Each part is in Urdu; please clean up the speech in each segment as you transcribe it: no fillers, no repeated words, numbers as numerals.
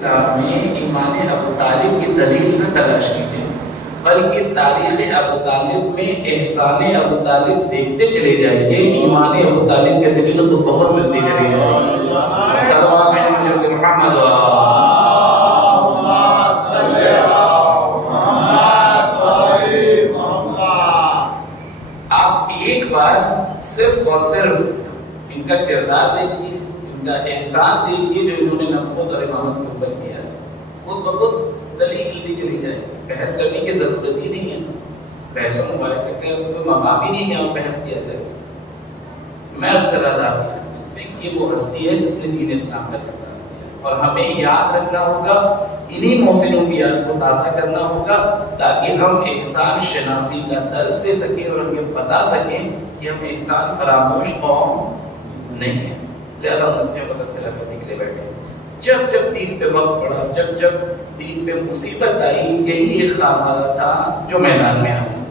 میں ایمان ابو طالب کی دلیل نہ تلاش کیجیے، بلکہ تاریخ ابو طالب میں احسان ابو طالب دیکھتے چلے جائیے، ایمان ابو طالب کی دلیل تو بہت ملتی چلی جائے گی۔ صلوات علی محمد آپ ایک بار صرف اور صرف ان کا کردار دیکھیے، ان کا احسان دیکھیے جو انہوں نے نبوت اور امامت کے اوپر کیا، خود بخود دلیل ملتی چلی جائے، بحث کرنے کی ضرورت ہی نہیں ہے، بحث و مباحثے کا کوئی مقام ہی نہیں ہے آپ بحث کیا جائے۔ میں اس طرح آپ دیکھیے وہ ہستی ہے جس نے دین اسلام کا احسان کیا، اور ہمیں یاد رکھنا ہوگا، انہی محسنوں کی یاد کو تازہ کرنا ہوگا تاکہ ہم احسان شناسی کا درس دے سکیں اور ہم یہ بتا سکیں کہ ہم احسان فراموش قوم نہیں ہے۔ لہذا ہم اس میں تذکرہ کرنے کے لیے بیٹھے ہیں۔ جب جب دین پہ وقت پڑا، جب جب دین پہ مصیبت آئی، یہی ایک خامادہ تھا جو میدان میں آیا،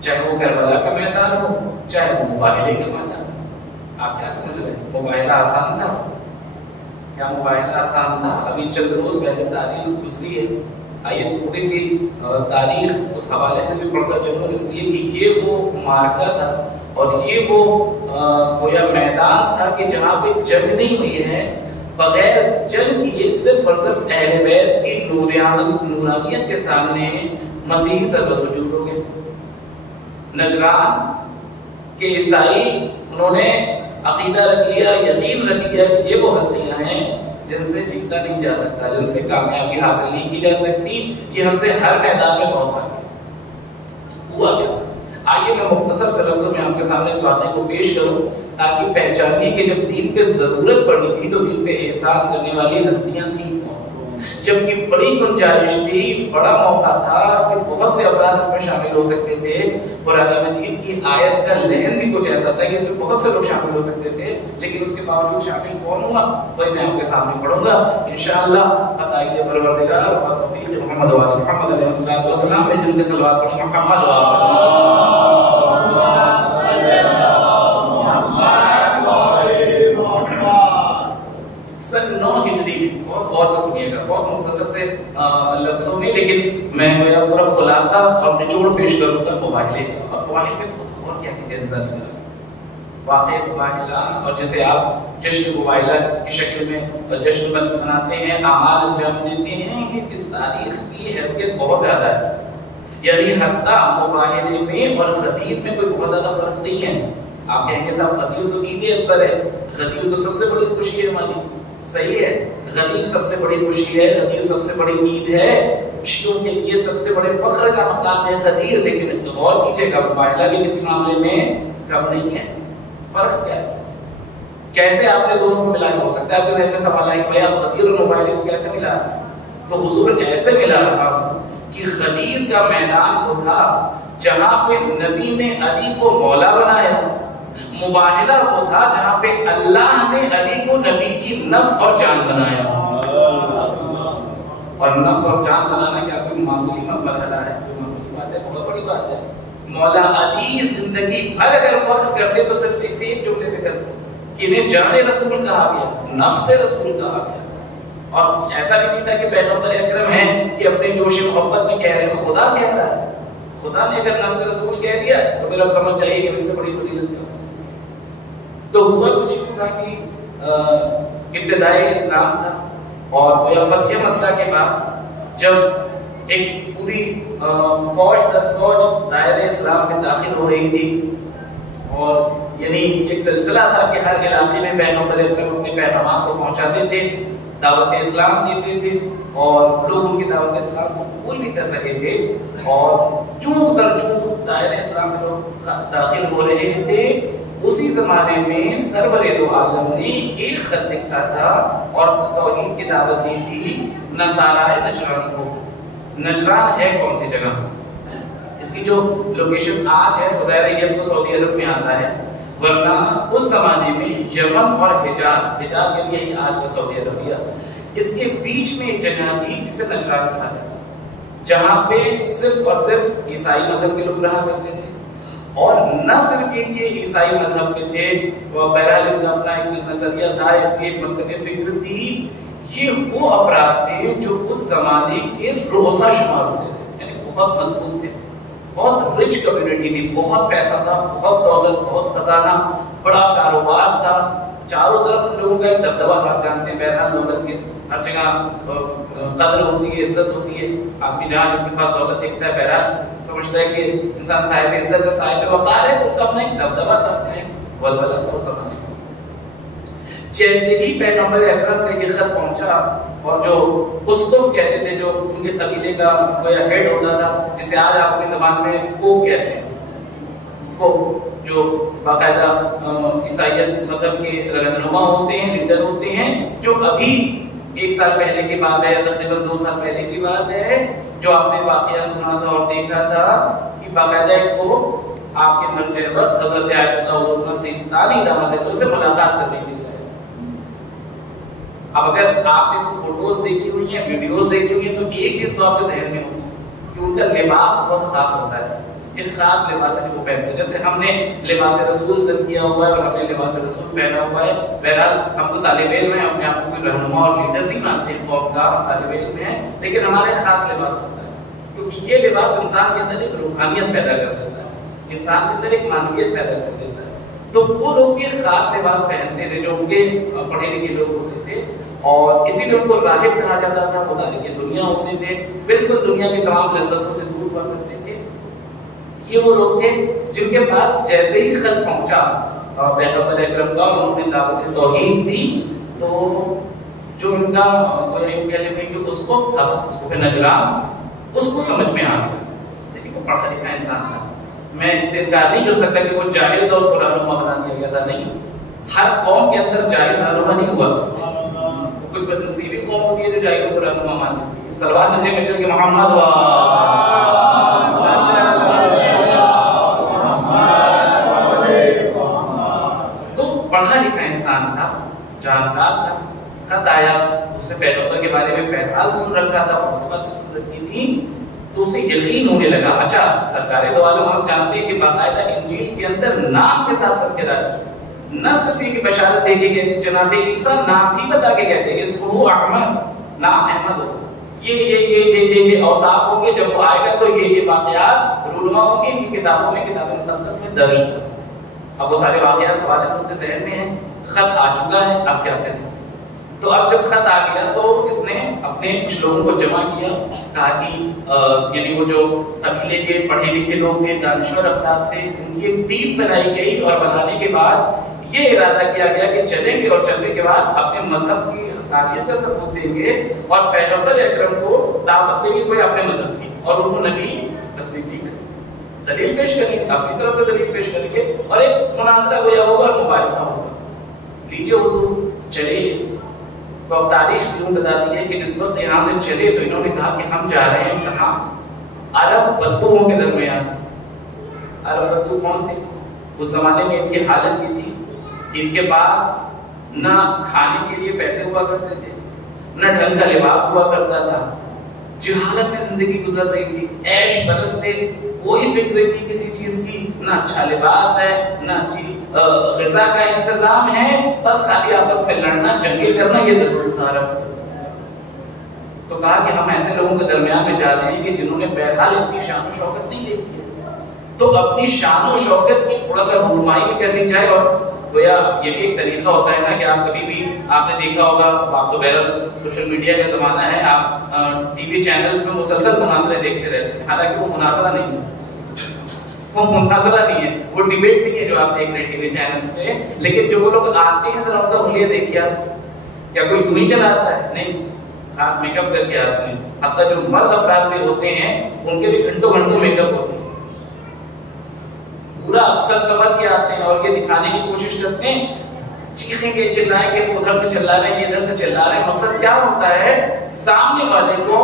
چاہے وہ کربلا کا میدان ہو، چاہے وہ مباہلے کا میدان ہو۔ آپ کیا سمجھ رہے ہیں؟ مباہلہ آسان تھا کیا؟ مباہلہ آسان تھا؟ ابھی چند روز پہلے تاریخ گزری ہے، آئیے تھوڑی سی تاریخ اس حوالے سے بھی پڑھتا چلو، اس لیے کہ یہ وہ مارکہ تھا اور یہ وہ گویا میدان تھا کہ جہاں پہ جنگ نہیں ہوئی ہے، بغیر جنگ کیے صرف اور صرف اہل بیت کی نورانیت کے سامنے مسیحی سر بسجود ہو گئے۔ نجران کے عیسائی انہوں نے عقیدہ رکھ لیا، یقین رکھ لیا کہ یہ وہ ہستیاں ہیں جن سے جیتا نہیں جا سکتا، جن سے کامیابی حاصل نہیں کی جا سکتی، یہ ہم سے ہر میدان میں بہت آگے۔ ہوا کیا؟ آئیے میں مختصر سے لفظوں میں آپ کے سامنے اس واقعے کو پیش کروں تاکہ پہچانیے کہ جب دین پہ ضرورت پڑی تھی تو دین پہ احسان کرنے والی ہستیاں تھیں، جبکہ بڑی گنجائش تھی، بڑا موقع تھا کہ بہت سے افراد اس میں شامل ہو سکتے تھے۔ قرآن مجید کی آیت کا لہن بھی کچھ ایسا تھا کہ اس میں بہت سے لوگ شامل ہو سکتے تھے، لیکن اس کے باوجود شامل کون ہوا وہی میں آپ کے سامنے پڑھوں گا انشاءاللہ۔ عطائے پروردگار و توفیق محمد و آل محمد علیہ الصلوۃ والسلام میں جن کے صلوات پڑھیں محمد سن 9 ہجری میں، بہت غور سے سنیے گا، بہت مختصر سے لفظوں میں، لیکن میں پورا خلاصہ اور نچوڑ پیش کروں گا مباہلے کا، اور مباہلے میں خود غور کیا کیجیے نظر واقع مباہلہ، اور جسے آپ جشن مباہلہ کی شکل میں جشن مناتے ہیں، اعمال انجام دیتے ہیں، یہ اس تاریخ کی حیثیت بہت زیادہ ہے، یعنی حتیٰ مباہلے میں اور غدیر میں کوئی بہت زیادہ فرق نہیں ہے۔ آپ کہیں گے صاحب غدیر تو عید اکبر ہے، غدیر تو سب سے بڑی خوشی ہے ہماری، صحیح ہے، غدیر سب سے بڑی خوشی ہے، غدیر سب سے بڑی عید ہے، شیعوں کے لیے سب سے بڑے فخر کا مقام ہے غدیر، لیکن غور کیجئے گا مباہلہ بھی کسی معاملے میں کم نہیں ہے۔ فرق کیا ہے؟ کیسے آپ نے دونوں کو ملایا؟ ہو سکتا ہے آپ کے ذہن میں سوال ہے کہ بھائی آپ غدیر اور مباہلے کو کیسے ملا؟ تو حضور ایسے ملا رہا ہوں کہ غدیر کا میدان وہ تھا جہاں پہ نبی نے علی کو مولا بنایا، مباہلہ وہ تھا جہاں پہ اللہ نے علی کو نبی کی نفس اور جان بنایا۔ اور نفس اور جان بنانا کیا کوئی معمولی مرحلہ ہے؟ کوئی معمولی بات ہے؟ بہت بڑی بات ہے۔ مولا علی زندگی بھر اگر فخر کرتے تو صرف اسی ایک جملے پہ کرتے کہ انہیں جان رسول کہا گیا، نفس رسول کہا گیا، اور ایسا بھی نہیں تھا کہ پیغمبر اکرم ہیں کہ اپنے جوش محبت میں کہہ رہے ہیں، خدا کہہ رہا ہے۔ خدا نے اگر نفس رسول کہہ دیا تو پھر اب سمجھ جائیے کہ اس سے بڑی فضیلت کیا ہو سکتی ہے۔ تو ہوا کچھ یوں تھا کہ ابتدائی اسلام تھا، اور فتح مکہ کے بعد جب ایک پوری فوج در فوج دائرہ اسلام میں داخل ہو رہی تھی، اور یعنی ایک سلسلہ تھا کہ ہر علاقے میں پیغمبر اکرم اپنے پیغامات کو پہنچاتے تھے، دعوت اسلام دیتے تھے، اور لوگ ان کی دعوت اسلام کو قبول بھی کر رہے تھے، اور چونک در چونک دائرہ اسلام میں لوگ داخل ہو رہے تھے۔ اسی زمانے میں سرور دو عالم نے ایک خط لکھا تھا اور توحید کی دعوت دی تھی نصارائے نجران کو۔ نجران ہے کون سی جگہ؟ اس کی جو لوکیشن آج ہے ظاہر ہے یہ اب تو سعودی عرب میں آتا ہے، ورنہ اس زمانے میں یمن اور حجاز یعنی آج کا سعودی عربیہ، اس کے بیچ میں ایک جگہ تھی جسے نجران کہا جاتا ہے، جہاں پہ صرف اور صرف عیسائی مذہب کے لوگ رہا کرتے تھے، اور نہ صرف یہ کہ عیسائی مذہب میں تھے، بہرحال ان کا اپنا ایک نظریہ تھا، ایک مکتب فکر تھی، یہ وہ افراد تھے جو اس زمانے کے روسا شمار ہوتے تھے، یعنی بہت مضبوط تھے، بہت رچ کمیونٹی تھی، بہت پیسہ تھا، بہت دولت، بہت خزانہ، بڑا کاروبار تھا، چاروں طرف ان لوگوں کا ایک دبدبہ تھا. جانتے ہیں بہرحال دولت کے ہر جگہ قدر ہوتی ہے، عزت ہوتی ہے. آدمی جہاں جس کے پاس دولت دیکھتا ہے بہرحال سمجھتا ہے کہ انسان صاحب عزت ہے، صاحب وقار ہے، تو ان کا اپنا ایک دبدبہ تھا، اپنا ایک ولولہ تھا اس زمانے میں. جیسے ہی پیغمبر اکرم کا یہ خط پہنچا، اور جو اسقف کہتے تھے، جو ان کے قبیلے کا کوئی ہیڈ ہوتا تھا، جسے آج آپ کی زبان میں کوک کہتے ہیں، کوک، جو باقاعدہ عیسائیت مذہب کے رہنما ہوتے ہیں، لیڈر ہوتے ہیں، جو ابھی 1 سال پہلے کی بات ہے یا تقریباً 2 سال پہلے کی بات ہے، جو آپ نے واقعہ سنا تھا اور دیکھا تھا کہ باقاعدہ ایک کو آپ کے مرجع وقت حضرت آیت اللہ عظمہ سیستانی دامت سے ملاقات کرنے کے لیے. اب اگر آپ نے فوٹوز دیکھی ہوئی ہیں، ویڈیوز دیکھی ہوئی ہیں، تو ایک چیز تو آپ کے ذہن میں ہوگی کہ ان کا لباس بہت خاص ہوتا ہے. ایک خاص لباس ہے جو وہ پہنتے ہیں. جیسے ہم نے لباس رسول تن کیا ہوا ہے اور ہم نے لباس رسول پہنا ہوا ہے. بہرحال ہم تو طالب علم ہیں، اپنے آپ کو کوئی رہنما اور لیڈر نہیں مانتے ہیں، قوم کا ہم طالب علم ہیں، لیکن ہمارا ایک خاص لباس ہوتا ہے، کیونکہ یہ لباس انسان کے اندر ایک روحانیت پیدا کر دیتا ہے، انسان کے اندر ایک معنویت پیدا کر دیتا ہے. تو وہ لوگ بھی ایک خاص لباس پہنتے تھے جو ان کے پڑھے لکھے لوگ ہوتے تھے، اور اسی لیے ان کو راہب کہا جاتا تھا. متعلق دنیا ہوتے تھے، بالکل دنیا کی تمام لذتوں سے دور ہوا کرتے تھے. یہ وہ لوگ تھے جن کے پاس جیسے ہی خط پہنچا پیغمبر اکرم کا، انہوں نے دعوت توحید دی، تو جو ان کا کہ اسقف تھا، اسقف نجران، اس کو سمجھ میں آ گیا. لیکن وہ پڑھا لکھا انسان تھا، میں اس سے انکار نہیں کر سکتا کہ وہ جاہل تھا، اس کو رہنما بنا دیا گیا تھا. نہیں، ہر قوم کے اندر جاہل رہنما نہیں ہوا. کچھ بدنصیبی قوم ہوتی ہے جو جاہلوں کو رہنما مانتی ہے. صلوات نجے مل کے محمد تو پڑھا لکھا انسان تھا، جانکار تھا. خط آیا، اس نے پیغمبر کے بارے میں پہلال سن رکھا تھا، اس بات سن رکھی تھی، تو اسے یقین ہونے لگا. اچھا، سرکار دو عالم ہم جانتے ہیں کہ باقاعدہ انجیل کے اندر نام کے ساتھ تذکرہ ہے، نہ صرف یہ کہ بشارت دے کے گئے، جناب عیسیٰ نام بھی بتا کے کہتے ہیں اسمہ احمد، نام احمد ہو، یہ اوصاف ہوں گے، جب وہ آئے گا تو یہ واقعات رونما ہوں گے ان کی کتابوں میں، کتاب مقدس میں درج ہے. اب وہ سارے واقعات حوالے سے اس کے ذہن میں ہیں. خط آ چکا ہے، اب کیا کریں؟ تو اب جب خط آ گیا تو اس نے اپنے کچھ لوگوں کو جمع کیا، کہا کہ یعنی وہ جو قبیلے کے پڑھے لکھے لوگ تھے، دانشور افراد تھے، ان کی ایک ٹیم بنائی گئی، اور بنانے کے بعد یہ ارادہ کیا گیا کہ چلیں گے، اور چلنے کے بعد اپنے مذہب کی حقانیت کا ثبوت دیں گے، اور پیغمبر اکرم کو دعوت دیں گے کوئی اپنے مذہب کی، اور ان کو نبی تصدیق نہیں کریں، دلیل پیش کریں گے، اپنی طرف سے دلیل پیش کریں گے، اور ایک مناظرہ گویا ہوگا اور مباحثہ ہوگا. لیجیے حضور چلیے. تو اب تاریخ یوں بتاتی ہے کہ جس وقت یہاں سے چلے تو انہوں نے کہا کہ ہم جا رہے ہیں کہاں؟ عرب بدوؤں کے درمیان. عرب بدو کون تھے؟ اس زمانے میں ان کی حالت یہ تھی کہ ان کے پاس نہ کھانے کے لیے پیسے ہوا کرتے تھے، نہ ڈھنگ کا لباس ہوا کرتا تھا، جہالت میں زندگی گزر رہی تھی، عیش برس تھے، کوئی فکر نہیں تھی کسی چیز کی، نہ اچھا لباس ہے، نہ اچھی غذا کا انتظام ہے، بس خالی آپس میں لڑنا، جنگیں کرنا، یہ دستور تھا عرب. تو کہا کہ ہم ایسے لوگوں کے درمیان میں جا رہے ہیں کہ جنہوں نے بہرحال اتنی شان و شوکت نہیں دیکھی ہے، تو اپنی شان و شوکت کی تھوڑا سا رونمائی بھی کرنی چاہیے. اور گویا یہ بھی ایک طریقہ ہوتا ہے نا کہ آپ کبھی بھی آپ نے دیکھا ہوگا، آپ تو بہرحال سوشل میڈیا کا زمانہ ہے، آپ ٹی وی چینلز میں مسلسل مناظرے دیکھتے رہتے ہیں، حالانکہ وہ مناظرہ نہیں ہے، وہ مناظرہ نہیں ہے، وہ ڈیبیٹ نہیں ہے جو آپ دیکھ رہے ہیں ٹی وی چینلز پہ. لیکن جو وہ لوگ آتے ہیں ذرا ان کا حلیہ دیکھیے، کیا کوئی یوں ہی چلا آتا ہے؟ نہیں، خاص میک اپ کر کے آتے ہیں. حتیٰ جو مرد افراد بھی ہوتے ہیں ان کے بھی گھنٹوں گھنٹوں میک اپ ہوتے ہیں، پورا اکثر سور کے آتے ہیں، اور یہ دکھانے کی کوشش کرتے ہیں چیخیں گے، چلائیں گے، ادھر سے چلا رہے ہیں، ادھر سے چلا رہے ہیں. مقصد کیا ہوتا ہے؟ سامنے والے کو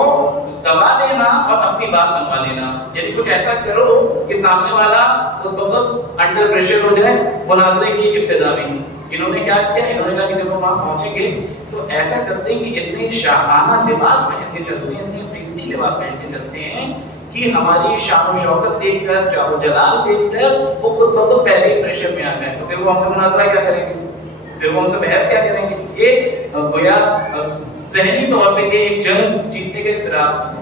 دبا دینا اور اپنی بات منوا لینا. یعنی کچھ ایسا کرو کہ سامنے والا خود بخود انڈر پریشر ہو جائے. مناظرے کی ابتدا بھی انہوں نے کیا کیا؟ انہوں نے کہا کہ جب ہم وہاں پہنچیں گے تو ایسا کرتے ہیں کہ اتنے شاہانہ لباس پہن کے چلتے ہیں، اتنے قیمتی لباس پہن کے چلتے ہیں کہ ہماری شان و شوکت دیکھ کر، جار و جلال دیکھ کر وہ خود بخود پہلے ہی پریشر میں آ جائیں. تو پھر وہ ہم سے مناظرہ کیا کریں گے؟ پھر وہ ہم سے بحث کیا کریں گے؟ یہ گویا ذہنی طور پہ یہ ایک جنگ جیتنے کے فراق تھے.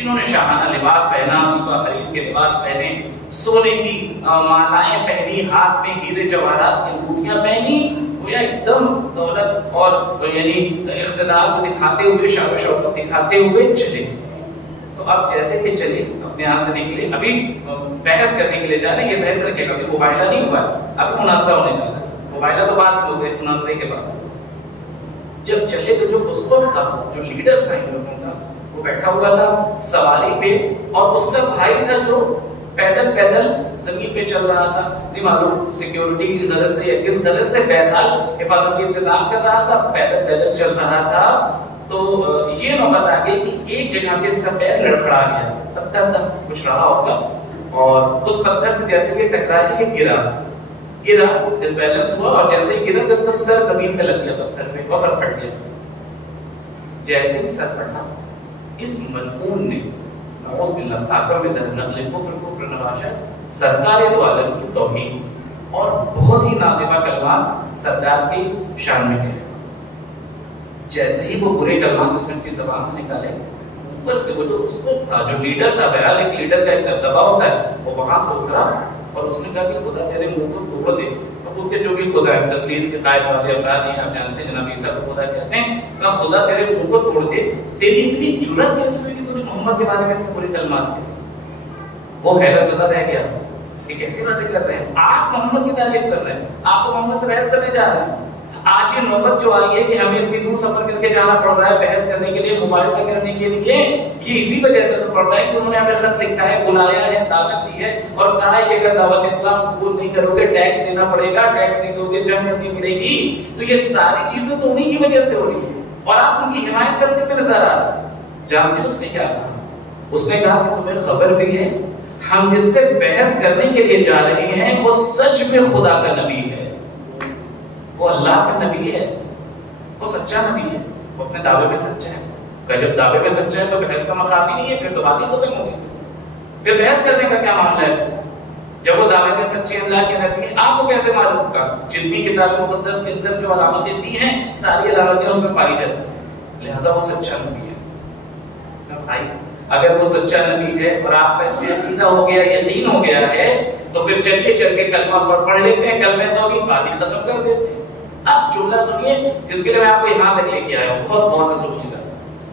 انہوں نے شاہانہ لباس پہنا، دیبا خرید کے لباس پہنے، سونے کی مالائیں پہنی، ہاتھ میں ہیرے جواہرات کی انگوٹھیاں پہنی، گویا ایک دم دولت اور یعنی اقتدار کو دکھاتے ہوئے، شان و شوکت دکھاتے ہوئے چلے. تو اب جیسے کہ چلے اپنے یہاں سے نکلے، ابھی بحث کرنے کے لیے جا رہے ہیں. یہ ذہن رکھے گا ابھی مباحثہ نہیں ہوا ہے، ابھی مناظرہ ہونے والا ہے. مباحثہ تو بعد میں ہوگا اس مناظرے کے بعد. جب چلے تو جو اسقف تھا، جو لیڈر تھا ان لوگوں کا، وہ بیٹھا ہوا تھا سواری پہ، اور اس کا بھائی تھا جو پیدل پیدل زمین پہ چل رہا تھا. نہیں معلوم سیکیورٹی کی غرض سے یا کس غرض سے، بہرحال حفاظت کی انتظام کر رہا تھا، پیدل پیدل چل رہا تھا. تو یہ نوبت آ گئی کہ ایک جگہ پہ اس کا پیر لڑکھڑا گیا. پتھر تھا، کچھ رہا ہوگا، اور اس پتھر سے جیسے کہ ٹکرایا یہ گرا، ڈس بیلنس ہوا، اور جیسے ہی گرا تو اس کا سر زمین پہ لگ گیا پتھر پہ اور سر پھٹ گیا. جیسے ہی سر پھٹا، اس ملعون نے نعوذ باللہ خاکہ میں در نقل کفر نواشا سرکار دو عالم کی توہین اور بہت ہی نازیبہ کلمات سرکار کی شان میں کہے. جیسے ہی وہ برے کلمات اس میں کی زبان سے نکالے، اوپر سے وہ جو اسقف تھا، جو لیڈر تھا، بہرحال ایک لیڈر کا ایک دبدبہ ہوتا ہے، وہ وہاں سے اترا اور اس نے کہا کہ خدا تیرے منہ کو توڑ دے. اب اس کے جو بھی خدا ہے، تسلیس کے قائد والے افراد ہیں، آپ جانتے ہیں جناب عیسیٰ کو خدا کہتے ہیں، کہا خدا تیرے منہ کو توڑ دے، تیری اتنی جرأت کیسے ہوئی کہ تو نے محمد کے بارے میں اتنے برے کلمات کہے. وہ حیرت زدہ رہ گیا، یہ کیسی باتیں کر رہے ہیں، آپ محمد کی تعریف کر رہے ہیں، آپ تو محمد سے بحث کرنے جا رہے ہیں. آج یہ نوبت جو آئی ہے کہ ہمیں اتنی دور سفر کر کے جانا پڑ رہا ہے بحث کرنے کے لیے، مباحثہ کرنے کے لیے، یہ اسی وجہ سے تو پڑ رہا ہے کہ انہوں نے ہمیں خط لکھا ہے، بلایا ہے، دعوت دی ہے اور کہا ہے کہ اگر دعوت اسلام قبول نہیں کرو گے ٹیکس دینا پڑے گا، ٹیکس نہیں دو گے جنگ کرنی پڑے گی. تو یہ ساری چیزیں تو انہی کی وجہ سے ہو رہی ہیں اور آپ ان کی حمایت کرتے ہوئے نظر آ رہے ہیں. جانتے ہیں اس نے کیا کہا؟ اس نے کہا کہ تمہیں خبر بھی ہے ہم جس سے بحث کرنے کے لیے جا رہے ہیں وہ سچ میں خدا کا نبی ہے، وہ اللہ کا نبی ہے، وہ سچا نبی ہے، وہ اپنے دعوے میں سچا ہے. کہ جب دعوے میں سچا ہے تو بحث کا مقام ہی نہیں ہے، پھر تو بات ہی ختم ہوگی. پھر بحث کرنے کا کیا معاملہ ہے جب وہ دعوے میں سچے اللہ کے نبی ہیں؟ آپ کو کیسے معلوم ہوگا؟ جتنی کتاب مقدس کے اندر جو علامتیں دی ہیں ساری علامتیں اس میں پائی جاتی ہیں، لہذا وہ سچا نبی ہے. بھائی اگر وہ سچا نبی ہے اور آپ کا اس میں عقیدہ ہو گیا، یقین ہو گیا ہے، تو پھر چلیے چل کے کلمہ پڑھ لیتے ہیں، کلمہ توحید بات ہی ختم کر دیتے ہیں. اب جملہ سنیے جس کے لیے میں آپ کو یہاں تک لے کے آیا ہوں، بہت غور سے سنیے گا.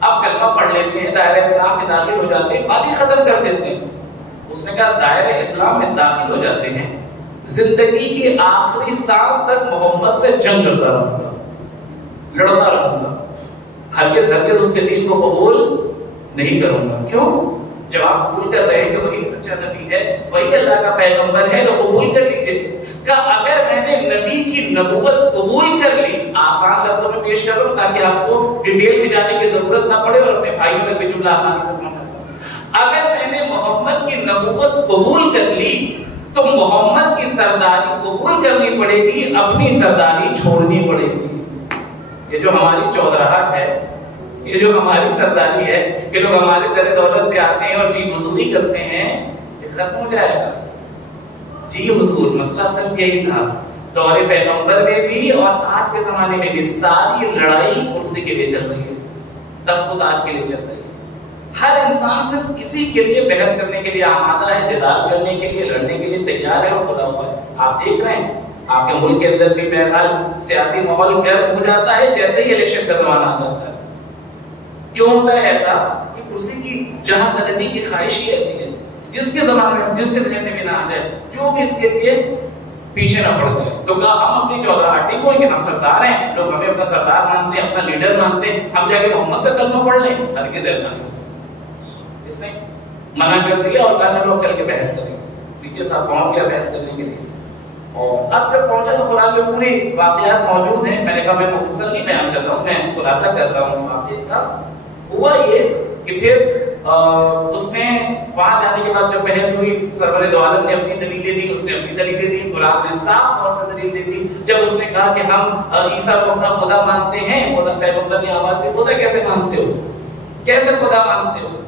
اب کلمہ پڑھ لیتے ہیں، دائرہ اسلام میں داخل ہو جاتے ہیں، بات ہی ختم کر دیتے ہیں. اس نے کہا دائرہ اسلام میں داخل ہو جاتے ہیں، زندگی کی آخری سانس تک محمد سے جنگ کرتا رہوں گا، لڑتا رہوں گا، ہرگز ہرگز اس کے دین کو قبول نہیں کروں گا. کیوں؟ جب آپ قبول کر رہے ہیں کہ وہی سچا نبی ہے، وہی اللہ کا پیغمبر ہے، تو قبول کر لیجئے. کہ اگر میں نے نبی کی نبوت قبول کر لی، آسان لفظوں میں پیش کر رہا ہوں تاکہ آپ کو ڈیٹیل میں جانے کی ضرورت نہ پڑے اور اپنے بھائیوں تک بھی جملہ آسانی سے پہنچا. اگر میں نے محمد کی نبوت قبول کر لی تو محمد کی سرداری قبول کرنی پڑے گی، اپنی سرداری چھوڑنی پڑے گی. یہ جو ہماری چودراہٹ ہے، یہ جو ہماری سرداری ہے کہ لوگ ہمارے در دولت پہ آتے ہیں اور جی وصولی کرتے ہیں، یہ ختم ہو جائے گا. جی حضور، مسئلہ صرف یہی تھا دور پیغمبر میں بھی اور آج کے زمانے میں بھی. ساری لڑائی کرسی کے لیے چل رہی ہے، تخت و تاج کے لیے چل رہی ہے. ہر انسان صرف اسی کے لیے بحث کرنے کے لیے آمادہ ہے، جدال کرنے کے لیے، لڑنے کے لیے تیار ہے اور کھڑا ہوا ہے. آپ دیکھ رہے ہیں آپ کے ملک کے اندر بھی بہرحال سیاسی ماحول گرم ہو جاتا ہے جیسے ہی الیکشن کا زمانہ آ جاتا ہے. کیوں ہوتا ہے ایسا؟ یہ کرسی کی جہاں طلبی کی خواہش ہی ایسی ہے، جس کے زمانے میں، جس کے ذہن میں بھی نہ آ جائے، جو بھی اس کے لیے پیچھے نہ پڑ گئے. تو کہا ہم اپنی چودراہٹی کو کہ ہم سردار ہیں، لوگ ہمیں اپنا سردار مانتے ہیں، اپنا لیڈر مانتے ہیں، ہم جا کے محمد کا کلمہ پڑھ لیں. ہرگز ایسا نہیں ہو سکتا. اس نے منع کر دیا اور کہا چلو چل کے بحث کریں. نیچے صاحب پہنچ گیا بحث کرنے کے لیے، اور اب جب پہنچا تو قرآن میں پوری واقعات موجود ہیں. میں نے کہا میں مختصر نہیں بیان کرتا ہوں، میں خلاصہ کرتا ہوں اس واقعے کا. ہوا یہ کہ پھر اس نے وہاں جانے کے بعد جب بحث ہوئی، سرور دو عالم نے اپنی دلیلیں دی، اس نے اپنی دلیلیں دی، قرآن نے صاف طور سے دلیل دے دی. جب اس نے کہا کہ ہم عیسیٰ کو اپنا خدا مانتے ہیں، خدا پیغمبر نے آواز دی، خدا کیسے مانتے ہو، کیسے خدا مانتے ہو؟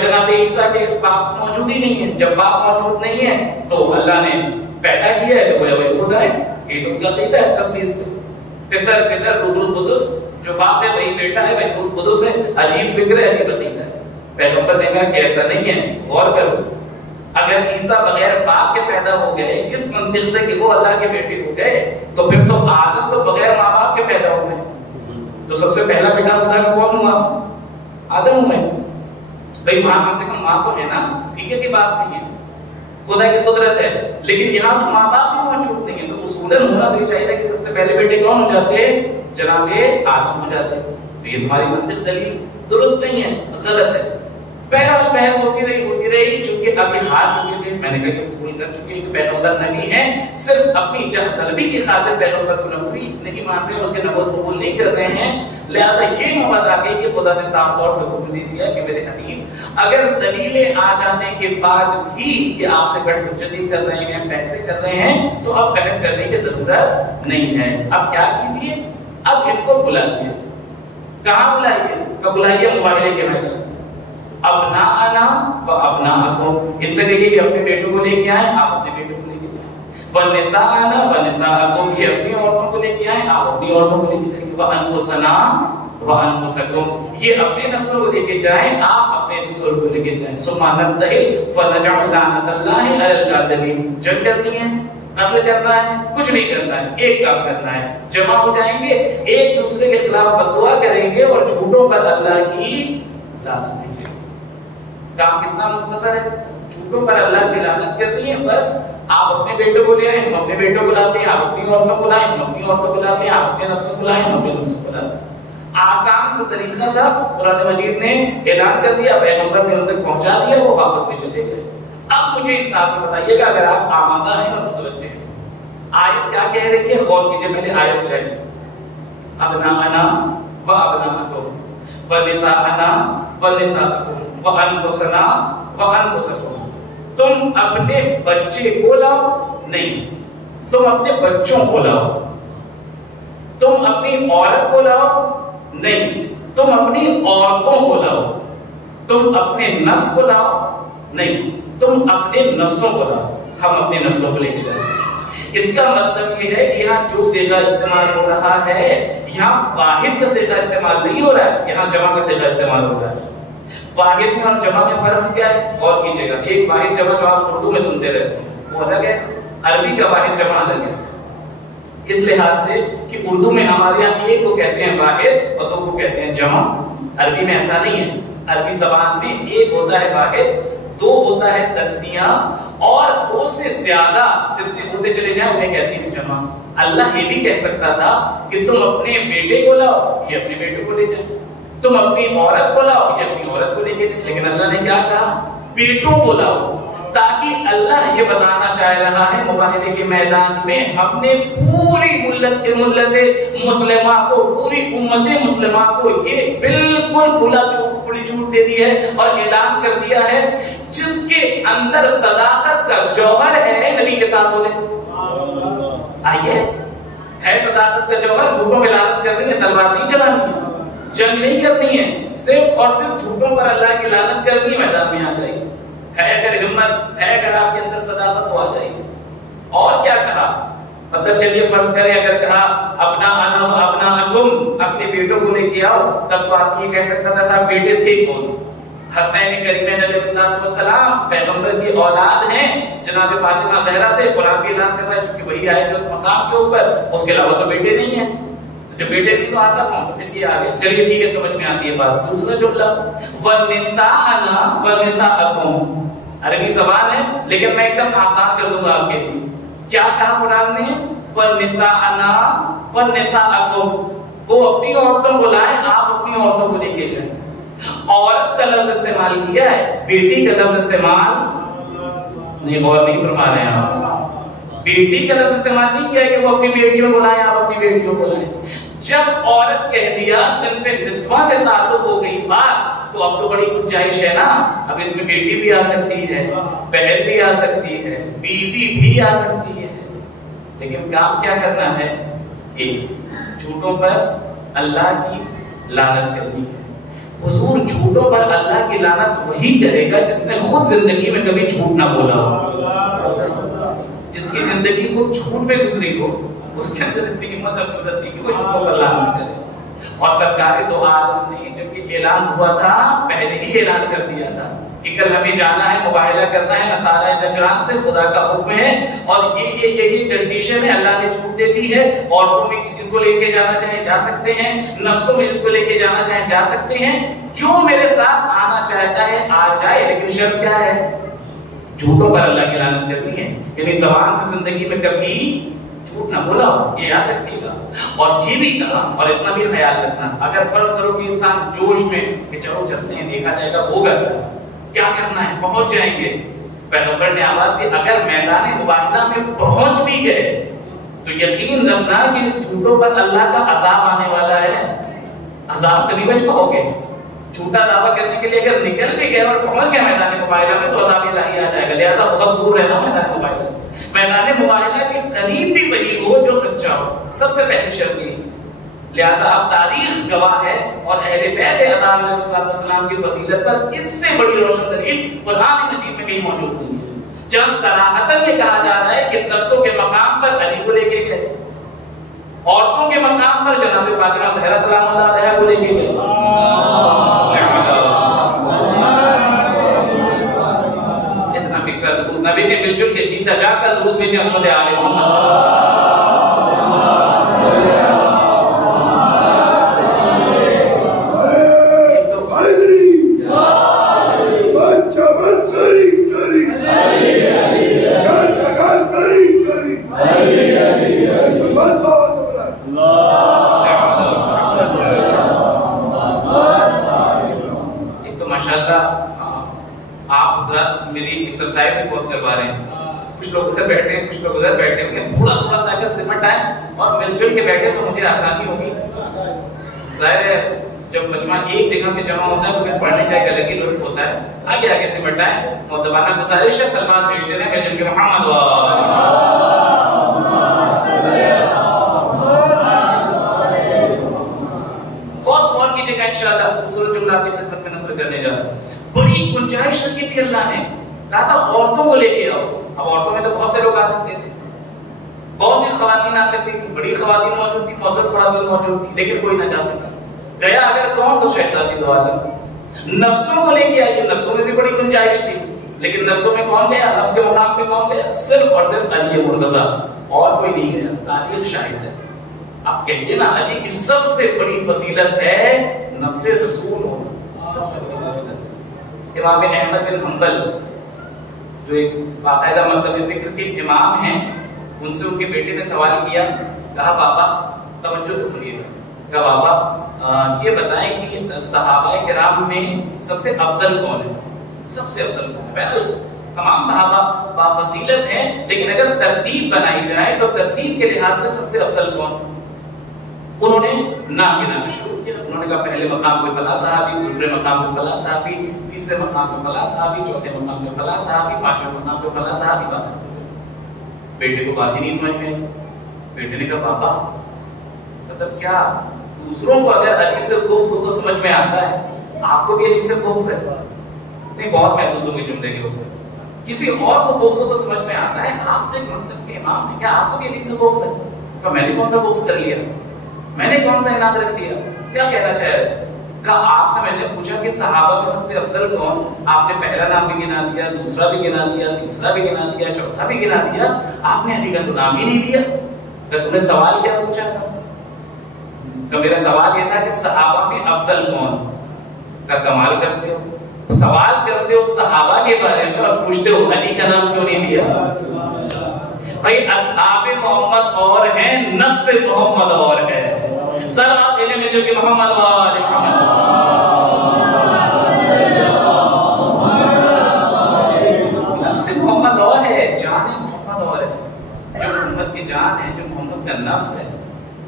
جناب عیسیٰ کے باپ موجود ہی نہیں ہے. جب باپ موجود نہیں ہے تو اللہ نے پیدا کیا ہے تو وہی خدا ہے. یہ تو ان کا عقیدہ ہے تسلیس سے. پسر پدر روح القدس جو باپ ہے وہی بیٹا ہے، وہی قدس ہے. عجیب فکر ہے، عجیب عقیدہ ہے. پیغمبر نے کہا کہ ایسا نہیں ہے، غور کرو. اگر عیسیٰ بغیر باپ کے پیدا ہو گئے اس منطق سے کہ وہ اللہ کے بیٹے ہو گئے، تو پھر تو آدم تو بغیر ماں باپ کے پیدا ہو گئے. تو سب سے پہلا بیٹا خدا کا کون ہوا؟ آدم ہوئے. بھائی وہاں کم سے کم ماں تو ہے نا، ٹھیک ہے کہ باپ نہیں ہے. خدا کی قدرت ہے، لیکن یہاں تو ماں باپ بھی موجود نہیں ہے. تو اصولاً ہونا تو چاہیے کہ سب سے پہلے بیٹے کون ہو جاتے؟ جناب آدم ہو جاتے. تو یہ تمہاری منطق دلیل درست نہیں ہے، غلط ہے. بہرحال بحث ہوتی رہی چونکہ اب یہ ہار چکے تھے. میں نے کہا کہ پوری کر چکے ہیں کہ پیغمبر نبی ہیں، صرف اپنی جہل طلبی کی خاطر پیغمبر کو نبی نہیں مان رہے، اس کے نبوت قبول نہیں کر رہے ہیں. لہٰذا یہ نوبت آ گئی کہ خدا نے صاف طور سے حکم دے دیا کہ میرے حبیب اگر دلیلیں آ جانے کے بعد بھی یہ آپ سے گڑ حجتی کر رہے ہیں، بحثیں کر رہے ہیں، تو اب بحث کرنے کی ضرورت نہیں ہے. اب کیا کیجئے؟ اب ان کو بلائیے. کہاں بلائیے؟ بلائیے مباہلے کے میدان. ابناءنا و ابناءکم، ان سے کہیے کہ اپنے بیٹوں کو لے کے آئیں، آپ اپنے بیٹوں کو لے کے جائیں. ونساءنا و نساءکم، یہ اپنی عورتوں کو لے کے آئیں، آپ اپنی عورتوں کو لے کے جائیں. وانفسنا و انفسکم، یہ اپنے نفسوں کو لے کے جائیں، آپ اپنے نفسوں کو لے کے جائیں. ثم نبتہل فنجعل لعنۃ اللہ علی الکاذبین. جنگ کرنی ہے، قتل کرنا ہے، کچھ نہیں کرنا ہے، ایک کام کرنا ہے. جمع ہو جائیں گے، ایک دوسرے کے خلاف بددعا کریں گے اور جھوٹوں پر اللہ کی لعنت بھیجیں گے. کام کتنا مختصر ہے، جھوٹوں پر اللہ کی لعنت کرنی ہے. بس آپ اپنے بیٹوں کو لے آئیں، ہم اپنے بیٹوں کو لاتے ہیں، آپ اپنی عورتوں کو لائیں، ہم اپنی عورتوں کو لاتے ہیں، آپ اپنے نفسوں کو لائیں، ہم اپنے نفسوں کو لاتے ہیں. آسان سا طریقہ تھا. قرآن مجید نے اعلان کر دیا، پیغمبر نے ان تک پہنچا دیا، وہ واپس بھی چلے گئے. اب مجھے انصاف سے بتائیے گا اگر آپ آمادہ ہیں اور متوجہ ہیں، آیت کیا کہہ رہی ہے؟ غور کیجئے. میں نے آیت پڑھی، ابناءنا و ابناءکم ونساءنا و نساءکم وانفسنا و انفسکم. تم اپنے بچے کو لاؤ، نہیں، تم اپنے بچوں کو لاؤ. تم اپنی عورت کو لاؤ، نہیں، تم اپنی عورتوں کو لاؤ. تم اپنے نفس کو لاؤ، نہیں، تم اپنے نفسوں کو لاؤ. ہم اپنے نفسوں کو لے کے جائیں. اس کا مطلب یہ ہے کہ یہاں جو صیغہ استعمال ہو رہا ہے، یہاں واحد کا صیغہ استعمال نہیں ہو رہا ہے، یہاں جمع کا صیغہ استعمال ہو رہا ہے. واحد میں اور جمع میں فرق کیا ہے؟ اور کیجئے گا. ایک واحد جمع جو آپ اردو میں سنتے رہتے ہیں وہ الگ ہے، عربی کا واحد جمع الگ ہے. اس لحاظ سے کہ اردو میں ہمارے یہاں ایک کو کہتے ہیں واحد اور دو کو کہتے ہیں جمع. عربی میں ایسا نہیں ہے. عربی زبان میں ایک ہوتا ہے واحد، دو ہوتا ہے تسنیہ، اور دو سے زیادہ جتنے ہوتے چلے جائیں انہیں کہتے ہیں جمع. اللہ یہ بھی کہہ سکتا تھا کہ تم اپنے بیٹے کو لاؤ، یہ اپنے بیٹے کو لے جائیں. تم اپنی عورت کو لاؤ، یہ اپنی عورت کو لے کے جائیں. لیکن اللہ نے کیا کہا؟ بیٹوں کو لاؤ. تاکہ اللہ یہ بتانا چاہ رہا ہے مباہلے کے میدان میں ہم نے پوری ملت مسلمہ کو، پوری امت مسلمہ کو یہ بالکل کھلی چھوٹ دے دی ہے اور اعلان کر دیا ہے جس کے اندر صداقت کا جوہر ہے نبی کے ساتھ ہو لے. آئیے، ہے صداقت کا جوہر. جھوٹوں میں لعنت کرنی ہے، تلوار نہیں چلانی ہے، جنگ نہیں کرنی ہے، صرف اور صرف جھوٹوں پر اللہ کی لعنت کرنی ہے. میدان میں آ جائے گی. ہے اگر ہمت، ہے اگر آپ کے اندر صداقت تو آ جائے گی. اور کیا کہا؟ مطلب چلیے فرض کریں اگر کہا ابناءنا و ابناءکم، اپنے بیٹوں کو لے کے آؤ، تب تو آپ یہ کہہ سکتا تھا صاحب بیٹے تھے کون؟ حسین کریمین علیہ السلام پیغمبر کی اولاد ہیں. جناب فاطمہ زہرا سے قرآن بھی اعلان کر رہا ہے چونکہ وہی آئے تھے اس مقام کے اوپر. اس کے علاوہ تو بیٹے نہیں ہیں. جب بیٹے نہیں تو آتا کون؟ تو پھر یہ آگے. چلیے ٹھیک ہے، سمجھ میں آتی ہے بات. دوسرا جملہ وَنِسَاءَنَا وَنِسَاءَكُمْ، عربی زبان ہے لیکن میں ایک دم آسان کر دوں گا آپ کے لیے. کیا کہا قرآن نے؟ وَنِسَاءَنَا وَنِسَاءَكُمْ، وہ اپنی عورتوں کو لائیں، آپ اپنی عورتوں کو لے کے جائیں. عورت کا لفظ استعمال کیا ہے، بیٹی کا لفظ استعمال نہیں. غور نہیں فرما رہے ہیں آپ. بیٹی کا لفظ استعمال نہیں کیا ہے کہ وہ اپنی بیٹیوں کو لائیں، آپ اپنی بیٹیوں کو لائیں. جب عورت کہہ دیا صنف نسواں سے تعلق ہو گئی بات، تو اب تو بڑی گنجائش ہے نا. اب اس میں بیٹی بھی آ سکتی ہے، بہن بھی آ سکتی ہے، بیوی بھی آ سکتی ہے. لیکن کام کیا کرنا ہے کہ جھوٹوں پر اللہ کی لعنت کرنی ہے. حضور جھوٹوں پر اللہ کی لعنت وہی کرے گا جس نے خود زندگی میں کبھی جھوٹ نہ بولا ہو، جس کی زندگی خود جھوٹ میں گزری ہو. اس کے اندر اتنی ہمت اور جرأت تھی کہ وہ جھوٹوں پر لعنت کرے. اور سرکار دو عالم نے جب یہ اعلان ہوا تھا پہلے ہی اعلان کر دیا تھا کہ کل ہمیں جانا ہے، مباہلہ کرنا ہے نصارہ نجران سے، خدا کا حکم ہے اور یہ کنڈیشن ہے، اللہ نے چھوٹ دیتی ہے، عورتوں میں جس کو لے کے جانا چاہیں جا سکتے ہیں، نفسوں میں جس کو لے کے جانا چاہیں جا سکتے ہیں، جو میرے ساتھ آنا چاہتا ہے آ جائے، لیکن شرط کیا ہے؟ جھوٹوں پر اللہ کی لعنت کرنی ہے، یعنی زبان سے زندگی میں کبھی جھوٹ نہ بولا ہو، یہ یاد رکھیے گا۔ اور یہ بھی کہا اور اتنا بھی خیال رکھنا، اگر فرض کرو کہ انسان جوش میں کہ چلو چلتے ہیں دیکھا جائے گا، ہوگا کیا کرنا ہے، پہنچ جائیں گے، پیغمبر نے آواز دی اگر میدان مباہلہ میں پہنچ بھی گئے تو یقین رکھنا کہ جھوٹوں پر اللہ کا عذاب آنے والا ہے، عذاب سے نہیں بچ پاؤ گے۔ جھوٹا دعویٰ کرنے کے لیے اگر نکل بھی گئے اور پہنچ گئے میدان مباہلہ میں تو عذاب الہی آ جائے گا، لہذا بہت دور رہنا میدان مباہلہ سے۔ میدان مباہلہ کے قریب بھی وہی ہو جو سچا ہو، سب سے پہلی شرط یہی تھی۔ لہذا اب تاریخ گواہ ہے اور اہل بیت اطہار علیہ السلام کی فضیلت پر اس سے بڑی روشن دلیل قرآن مجید میں کہیں موجود نہیں ہے، جہاں صراحتاً یہ کہا جا رہا ہے کہ نفسوں کے مقام پر علی کو لے کے گئے، عورتوں کے مقام پر جناب فاطمہ زہرا سلام اللہ علیہا کو لے کے گئے۔ اتنا فکر درود نہ بھیجے، مل جل کے جیتا جاتا درود بھیجے عصمت آل محمد۔ میری ایکسرسائز بھی بہت کروا رہے ہیں، کچھ لوگ ادھر بیٹھے ہیں کچھ لوگ ادھر بیٹھے ہیں، تھوڑا تھوڑا سا اگر سمٹ آئے اور مل جل کے بیٹھے تو مجھے آسانی ہوگی۔ ظاہر ہے جب مجمع ایک جگہ پہ جمع ہوتا ہے تو پھر پڑھنے کا ایک الگ ہی لطف ہوتا ہے۔ آگے آگے سمٹ آئے، مؤدبانہ گزارش ہے سلوات بھیجتے رہیں مل جل کے محمد بہت غور کیجیے گا انشاءاللہ، خوبصورت جملہ آپ کی خدمت میں نظر کرنے جا رہا ہوں۔ بڑی گنجائش رکھی تھی اللہ نے، کہا تھا عورتوں کو لے کے آؤ۔ اب عورتوں میں تو بہت سے لوگ آ سکتے تھے، بہت سی خواتین آ سکتی تھی، بڑی خواتین موجود تھی، معزز خواتین موجود تھی، لیکن کوئی نہ جا سکا۔ گیا اگر کون تو شہزادی دو عالم۔ نفسوں کو لے کے آئی، نفسوں میں بھی بڑی گنجائش تھی، لیکن نفسوں میں کون گیا؟ نفس کے مقام پہ کون گیا؟ صرف اور صرف علی مرتضیٰ، اور کوئی نہیں گیا۔ تاریخ شاہد ہے۔ اب کہیے نا علی کی سب سے بڑی فضیلت ہے نفس رسول ہونا، سب سے بڑی فضیلت۔ امام احمد بن حنبل جو ایک باقاعدہ مکتب فکر کے امام ہیں، ان سے ان کے بیٹے نے سوال کیا، کہا بابا توجہ سے سنیے گا، کہا بابا یہ بتائیں کہ صحابہ کرام میں سب سے افضل کون ہے؟ سب سے افضل کون ہے؟ بہرحال تمام صحابہ بافضیلت ہیں، لیکن اگر ترتیب بنائی جائے تو ترتیب کے لحاظ سے سب سے افضل کون؟ انہوں نے نام گنانا شروع کیا۔ انہوں نے کہا پہلے مقام پہ فلاں صحابی، دوسرے مقام پہ فلاں صحابی، تیسرے مقام پہ فلاں صحابی، چوتھے مقام پہ فلاں صحابی، پانچویں مقام پہ فلاں صحابی۔ بات بیٹے کو بات ہی نہیں سمجھ میں، بیٹے نے کہا بابا مطلب کیا دوسروں کو اگر علی سے بغض ہو تو سمجھ میں آتا ہے، آپ کو بھی علی سے بغض ہے؟ نہیں، بہت محسوس ہوگی جملے کے اوپر۔ کسی اور کو بغض ہو تو سمجھ میں آتا ہے، آپ ایک مکتب کے امام ہیں، کیا آپ کو بھی علی سے بغض ہے؟ کہا میں نے کون سا بغض کر لیا، میں نے کون سا اناد رکھ دیا، کیا کہنا چاہے؟ کہا آپ سے میں نے پوچھا کہ صحابہ میں سب سے افضل کون؟ آپ نے پہلا نام بھی گنا دیا، دوسرا بھی گنا دیا، تیسرا بھی گنا دیا، چوتھا بھی گنا دیا، آپ نے علی کا تو نام ہی نہیں دیا۔ کہ تم نے سوال کیا پوچھا تھا؟ کہ میرا سوال یہ تھا کہ صحابہ میں افضل کون؟ کا کمال کرتے ہو، سوال کرتے ہو صحابہ کے بارے میں اور پوچھتے ہو علی کا نام کیوں نہیں لیا؟ بھائی اصحاب محمد اور ہیں، نفس محمد اور ہے۔ سر آپ علم جو کہ محمد وآل محمد، نفس محمد اور ہے، جان محمد اور ہے۔ جو محمد کی جان ہے، جو محمد کا نفس ہے،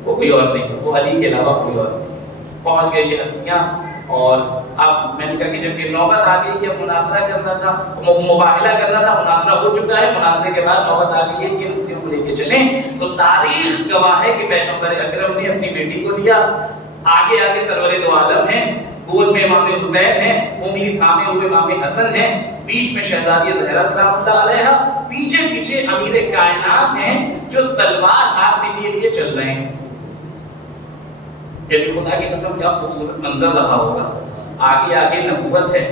وہ کوئی اور نہیں، وہ علی کے علاوہ کوئی اور نہیں۔ پہنچ گئے یہ ہستیاں، اور اب میں نے کہا کہ جب یہ نوبت آ گئی کہ اب مناظرہ کرنا تھا، مباہلہ کرنا تھا، مناظرہ ہو چکا ہے، مناظرے کے بعد نوبت آ گئی ہے کہ ہستیوں کو لے کے چلیں، تو تاریخ گواہ ہے کہ پیغمبر اکرم نے اپنی بیٹی کو لیا، آگے آگے سرور دو عالم ہیں، گود میں امام حسین ہیں، انگلی تھامے ہوئے امام حسن ہیں، بیچ میں شہزادی زہرا سلام اللہ علیہا، پیچھے پیچھے امیر کائنات ہیں جو تلوار ہاتھ میں لیے چل رہے ہیں۔ یعنی خدا کی قسم کیا خوبصورت منظر رہا ہوگا. آگے آگے نبوت ہے،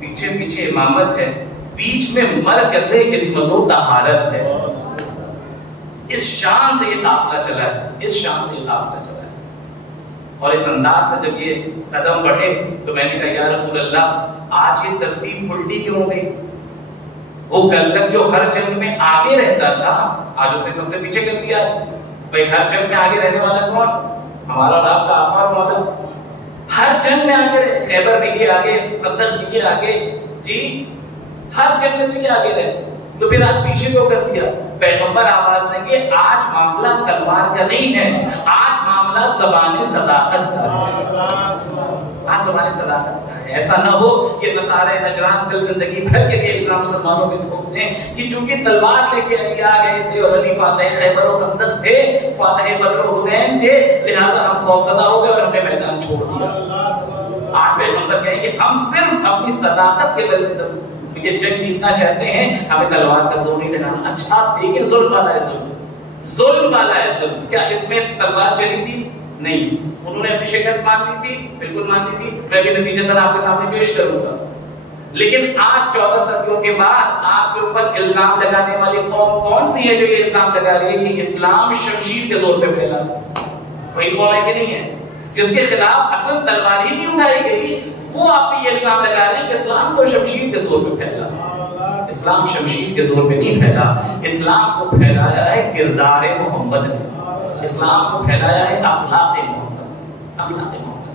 پیچھے پیچھے امامت ہے، بیچ میں مرکز عصمت و طہارت ہے. اس شان سے یہ قافلہ چلا ہے، اس شان سے یہ قافلہ چلا ہے. اور اس انداز سے جب یہ قدم بڑھے تو میں نے کہا یا رسول اللہ آج یہ ترتیب الٹی کیوں ہو گئی؟ وہ کل تک جو ہر جنگ میں آگے رہتا تھا آج اسے سب سے پیچھے کر دیا. بھائی ہر جنگ میں آگے رہنے والا کون؟ ہمارا اور آپ کا آقا اور مولا. ہر جنگ میں آگے رہے، خیبر میں یہ آگے، خندق میں یہ آگے، جی ہر جنگ میں تو یہ آگے رہے. تو پھر آج پیچھے کیوں کر دیا؟ پیغمبر آواز دیں گے آج معاملہ تلوار کا نہیں ہے، آج معاملہ زبان صداقت کا ہے. آج زبان صداقت کا ہے. ایسا نہ ہو کہ نصارے نجران کل زندگی بھر کے لیے الزام مسلمانوں پہ تھوپ دیں کہ چونکہ تلوار لے کے علی آ گئے تھے اور علی فاتح خیبر و خندق تھے، فاتح بدر و حنین تھے، لہٰذا ہم خوفزدہ ہو گئے اور ہم نے میدان چھوڑ دیا. آج پیغمبر کہیں کہ ہم صرف اپنی صداقت کے بل پہ یہ جنگ جیتنا چاہتے ہیں، ہمیں تلوار کا زور نہیں لگانا. اچھا آپ دیکھیں ظلم والا ہے، ظلم والا ہے ظلم. کیا اس میں تلوار چلی تھی؟ نہیں. انہوں نے اپنی شکست مان لی تھی؟ بالکل مان لی تھی. میں بھی نتیجتاً آپ کے سامنے پیش کروں گا. لیکن آج 14 صدیوں کے بعد آپ کے اوپر الزام لگانے والی قوم کون سی ہے جو یہ الزام لگا رہی ہے کہ اسلام شمشیر کے زور پہ پھیلا؟ وہی قوم ہے کہ نہیں ہے جس کے خلاف اصلا تلوار ہی نہیں اٹھائی گئی؟ وہ آپ پہ یہ الزام لگا رہے ہیں کہ اسلام تو شمشیر کے زور پہ پھیلا. اسلام شمشیر کے زور پہ نہیں پھیلا. اسلام کو پھیلایا ہے کردار محمد نے. اسلام کو پھیلایا ہے اخلاق محمد. اخلاق محمد.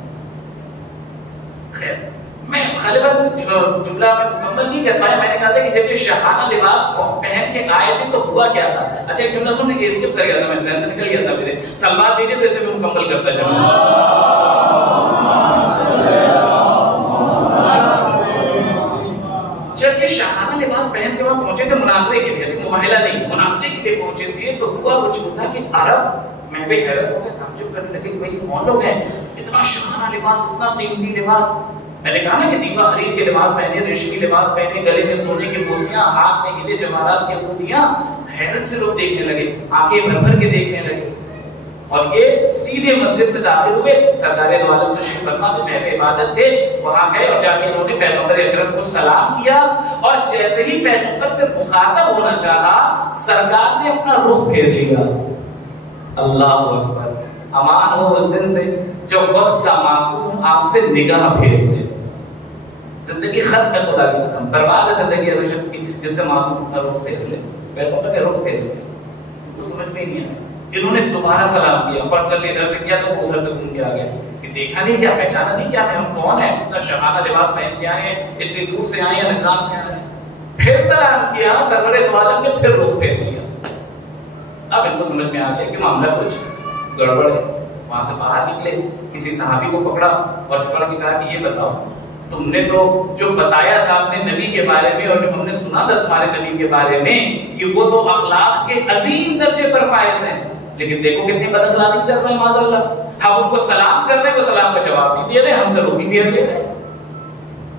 خیر میں غالباً جملہ میں مکمل نہیں کر پایا. میں نے کہا تھا کہ جب یہ شاہانہ لباس پہن کے آئے تھے تو ہوا کیا تھا. اچھا ایک جملہ سن لیجیے، اسکپ کر گیا تھا، میں ذہن سے نکل گیا تھا میرے. سلمان دیجیے تو اسے میں مکمل کرتا چلوں. جب یہ شاہانہ لباس پہن کے وہاں پہنچے تھے مناظرے کے لیے، لیکن مباہلہ نہیں، مناظرے کے لیے پہنچے تھے تو ہوا کچھ تھا کہ عرب محو حیرت ہو گئے، تعجب کرنے لگے کہ بھائی کون لوگ ہیں، اتنا شاہانہ لباس، اتنا قیمتی لباس. میں نے کہا نا کہ دیبا حریر کے لباس پہنے، ریشمی لباس پہنے، گلے میں سونے کی موتیاں، ہاتھ میں ہیرے جواہرات کی انگوٹھیاں. حیرت سے لوگ دیکھنے لگے، آنکھیں بھر بھر کے دیکھنے لگے. اور یہ سیدھے مسجد میں داخل ہوئے. سرکار دو عالم تشریف فرما تھے، محو عبادت تھے، وہاں گئے اور جا کے انہوں نے پیغمبر اکرم کو سلام کیا. اور جیسے ہی پیغمبر سے مخاطب ہونا چاہا سرکار نے اپنا رخ پھیر لیا. اللہ اکبر. امان ہو اس دن سے جب وقت کا معصوم آپ سے نگاہ پھیر لے. زندگی ختم ہے، خدا کی قسم برباد ہے زندگی ایسے شخص کی جس سے معصوم اپنا رخ پھیر لے. پیغمبر نے رخ پھیر لیا، ان کو سمجھ میں نہیں آیا. انہوں نے دوبارہ سلام کیا، فرض کر لیا ادھر سے کیا تو وہ ادھر سے گھوم کے آ گیا کہ دیکھا نہیں کیا، پہچانا نہیں کیا ہم کون ہیں، اتنا شاہانہ لباس پہن کے آئے ہیں، اتنی دور سے آئے ہیں، نجران سے آئے ہیں. پھر سلام کیا، سرور دو عالم نے پھر رخ پھیر لیا. اب ان کو سمجھ میں آ گیا کہ معاملہ کچھ گڑبڑ ہے. وہاں سے باہر نکلے، کسی صحابی کو پکڑا اور پکڑ کے کہا کہ یہ بتاؤ تم نے تو جو بتایا تھا اپنے نبی کے بارے میں اور جو ہم نے سنا تھا تمہارے نبی کے بارے میں کہ وہ تو اخلاق کے عظیم درجے پر فائز ہیں، لیکن دیکھو کتنی بد اخلاقی کر رہے ہیں معاذ اللہ. ہم ان کو سلام کر رہے ہیں، وہ سلام کا جواب نہیں دے رہے، ہم سے رخ ہی پھیر لے رہے ہیں.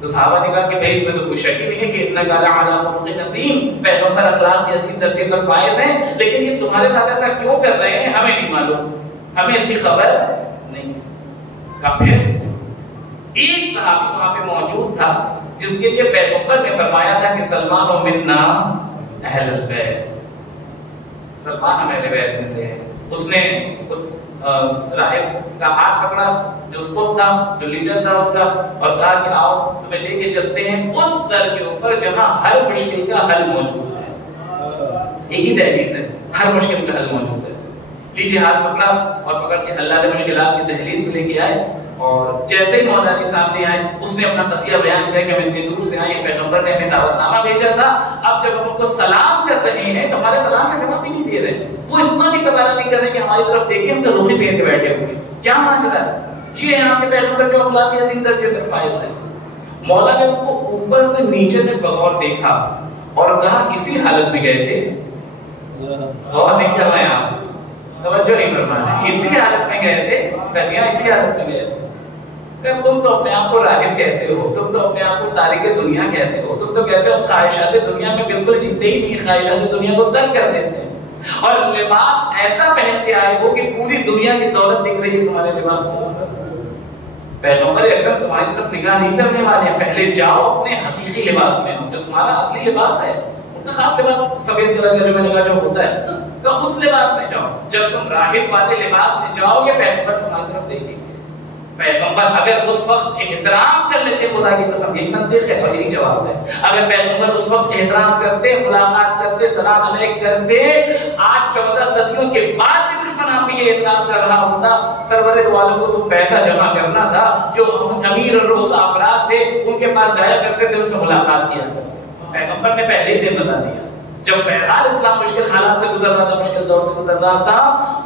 تو صحابہ نے کہا کہ بھائی اس میں تو کوئی شک ہی نہیں ہے کہ اتنا کالا علی خلق عظیم، پیغمبر اخلاق کے عظیم درجے پر فائز ہیں، لیکن یہ تمہارے ساتھ ایسا کیوں کر رہے ہیں ہمیں نہیں معلوم، ہمیں اس کی خبر نہیں. کہا پھر ایک صحابی وہاں پہ موجود تھا جس کے لیے پیغمبر نے فرمایا تھا کہ سلمان و منا اہل البیت، سلمان ہم اہل بیت میں سے ہے. اس نے اس راہب کا ہاتھ پکڑا جو اس کو تھا، جو لیڈر تھا اس کا، اور کہا کہ آؤ تمہیں لے کے چلتے ہیں اس در کے اوپر جہاں ہر مشکل کا حل موجود ہے. ایک ہی دہلیز ہے، ہر مشکل کا حل موجود ہے. لیجیے ہاتھ پکڑا اور پکڑ کے اللہ نے مشکلات کی دہلیز پہ لے کے آئے. اور جیسے ہی مولا علی سامنے آئے اس نے اپنا قصیہ بیان کیا کہ ہم اتنی دور سے آئے، پیغمبر نے ہمیں دعوت نامہ بھیجا تھا. اب جب ہم ان کو سلام کر رہے ہیں تو ہمارے سلام کا جواب بھی نہیں دے رہے، وہ اتنا بھی قبالہ نہیں کر رہے کہ ہماری طرف دیکھیں ہم سے روخی پھیر کے بیٹھے ہوئے. کیا ماجرا ہے؟ یہ ہے آپ کے پیغمبر جو اخلاقی عظیم درجے پر فائز ہے. مولا نے ان کو اوپر سے نیچے تک بغور دیکھا اور کہا اسی حالت میں گئے تھے؟ غور نہیں کر رہے ہیں آپ، توجہ نہیں فرما رہے. اسی حالت میں گئے تھے، کجیاں اسی حالت میں گئے تھے. تم تو اپنے آپ کو راہب کہتے ہو، تم تو اپنے آپ کو تارک دنیا کہتے ہو، تم تو کہتے ہو خواہشات دنیا میں بالکل جیتے ہی نہیں، خواہشات دنیا کو ترک کر دیتے ہیں. اور لباس ایسا پہنتے آئے ہو کہ پوری دنیا کی دولت دکھ رہی ہے تمہارے لباس میں. پیغمبر اکرم تمہاری طرف نگاہ نہیں کرنے والے ہیں. پہلے جاؤ اپنے حقیقی لباس میں, جو تمہارا اصلی لباس ہے. ان کا خاص لباس سفید کلر کا جو میں نے کہا جو ہوتا ہے, تو اس لباس میں جاؤ. جب تم راہب والے لباس میں جاؤ گے پیغمبر تمہاری طرف دیکھیں گے. پیغمبر اگر اس وقت احترام کر لیتے, خدا کی قسم یہی منطق ہے اور یہی جواب ہے, اگر پیغمبر اس وقت احترام کرتے, ملاقات کرتے, سلام علیک کرتے, آج 14 صدیوں کے بعد بھی دشمن آپ کو یہ اعتراض کر رہا ہوتا سرور دو عالم کو تو پیسہ جمع کرنا تھا, جو امیر اور روسا افراد تھے ان کے پاس جایا کرتے تھے, ان سے ملاقات کیا کرتے. پیغمبر نے پہلے ہی دن بتا دیا. جب بہرحال اسلام مشکل حالات سے گزر رہا تھا, مشکل دور سے گزر رہا تھا,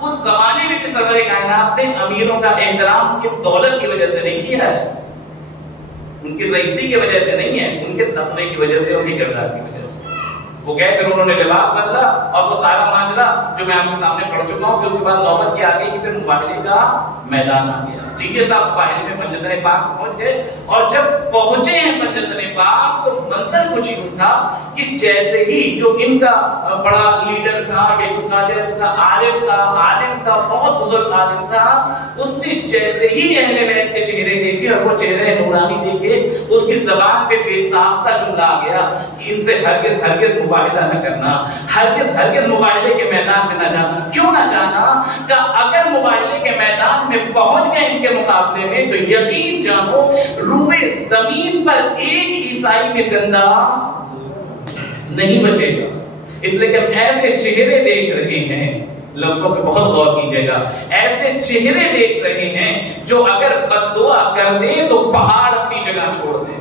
اس زمانے میں بھی سرور کائنات نے امیروں کا احترام ان کی دولت کی وجہ سے نہیں کیا ہے, ان کی رئیسی کی وجہ سے نہیں ہے, ان کے تقوی کی وجہ سے, ان کی کردار کی وجہ سے. وہ گئے پھر انہوں نے لباس بدلا اور وہ سارا ماجرا جو میں آپ کے سامنے پڑھ چکا ہوں کہ اس کے بعد نوبت یہ آ گئی کہ پھر مباہلے کا میدان آ گیا. لیجیے صاحب مباہلے میں منجندر پاک پہنچ گئے, اور جب پہنچے ہیں منجندر پاک تو منظر کچھ یوں تھا کہ جیسے ہی جو ان کا بڑا لیڈر تھا, ان کا عارف تھا, عالم تھا, بہت بزرگ عالم تھا, اس نے جیسے ہی اہل بیت کے چہرے دیکھے اور وہ چہرے نورانی دیکھے, اس کی زبان پہ بے ساختہ جملہ آ گیا کہ ان سے ہرگز ہرگز مباہلہ نہ کرنا, ہرگز ہرگز مباہلے کے میدان میں نہ جانا. کیوں نہ جانا؟ کہ اگر مباہلے کے میدان میں پہنچ گئے ان کے مقابلے میں تو یقین جانو روئے زمین پر ایک عیسائی بھی زندہ نہیں بچے گا. اس لیے کہ ہم ایسے چہرے دیکھ رہے ہیں, لفظوں پہ بہت غور کیجئے گا, ایسے چہرے دیکھ رہے ہیں جو اگر بد دعا کر دیں تو پہاڑ اپنی جگہ چھوڑ دیں.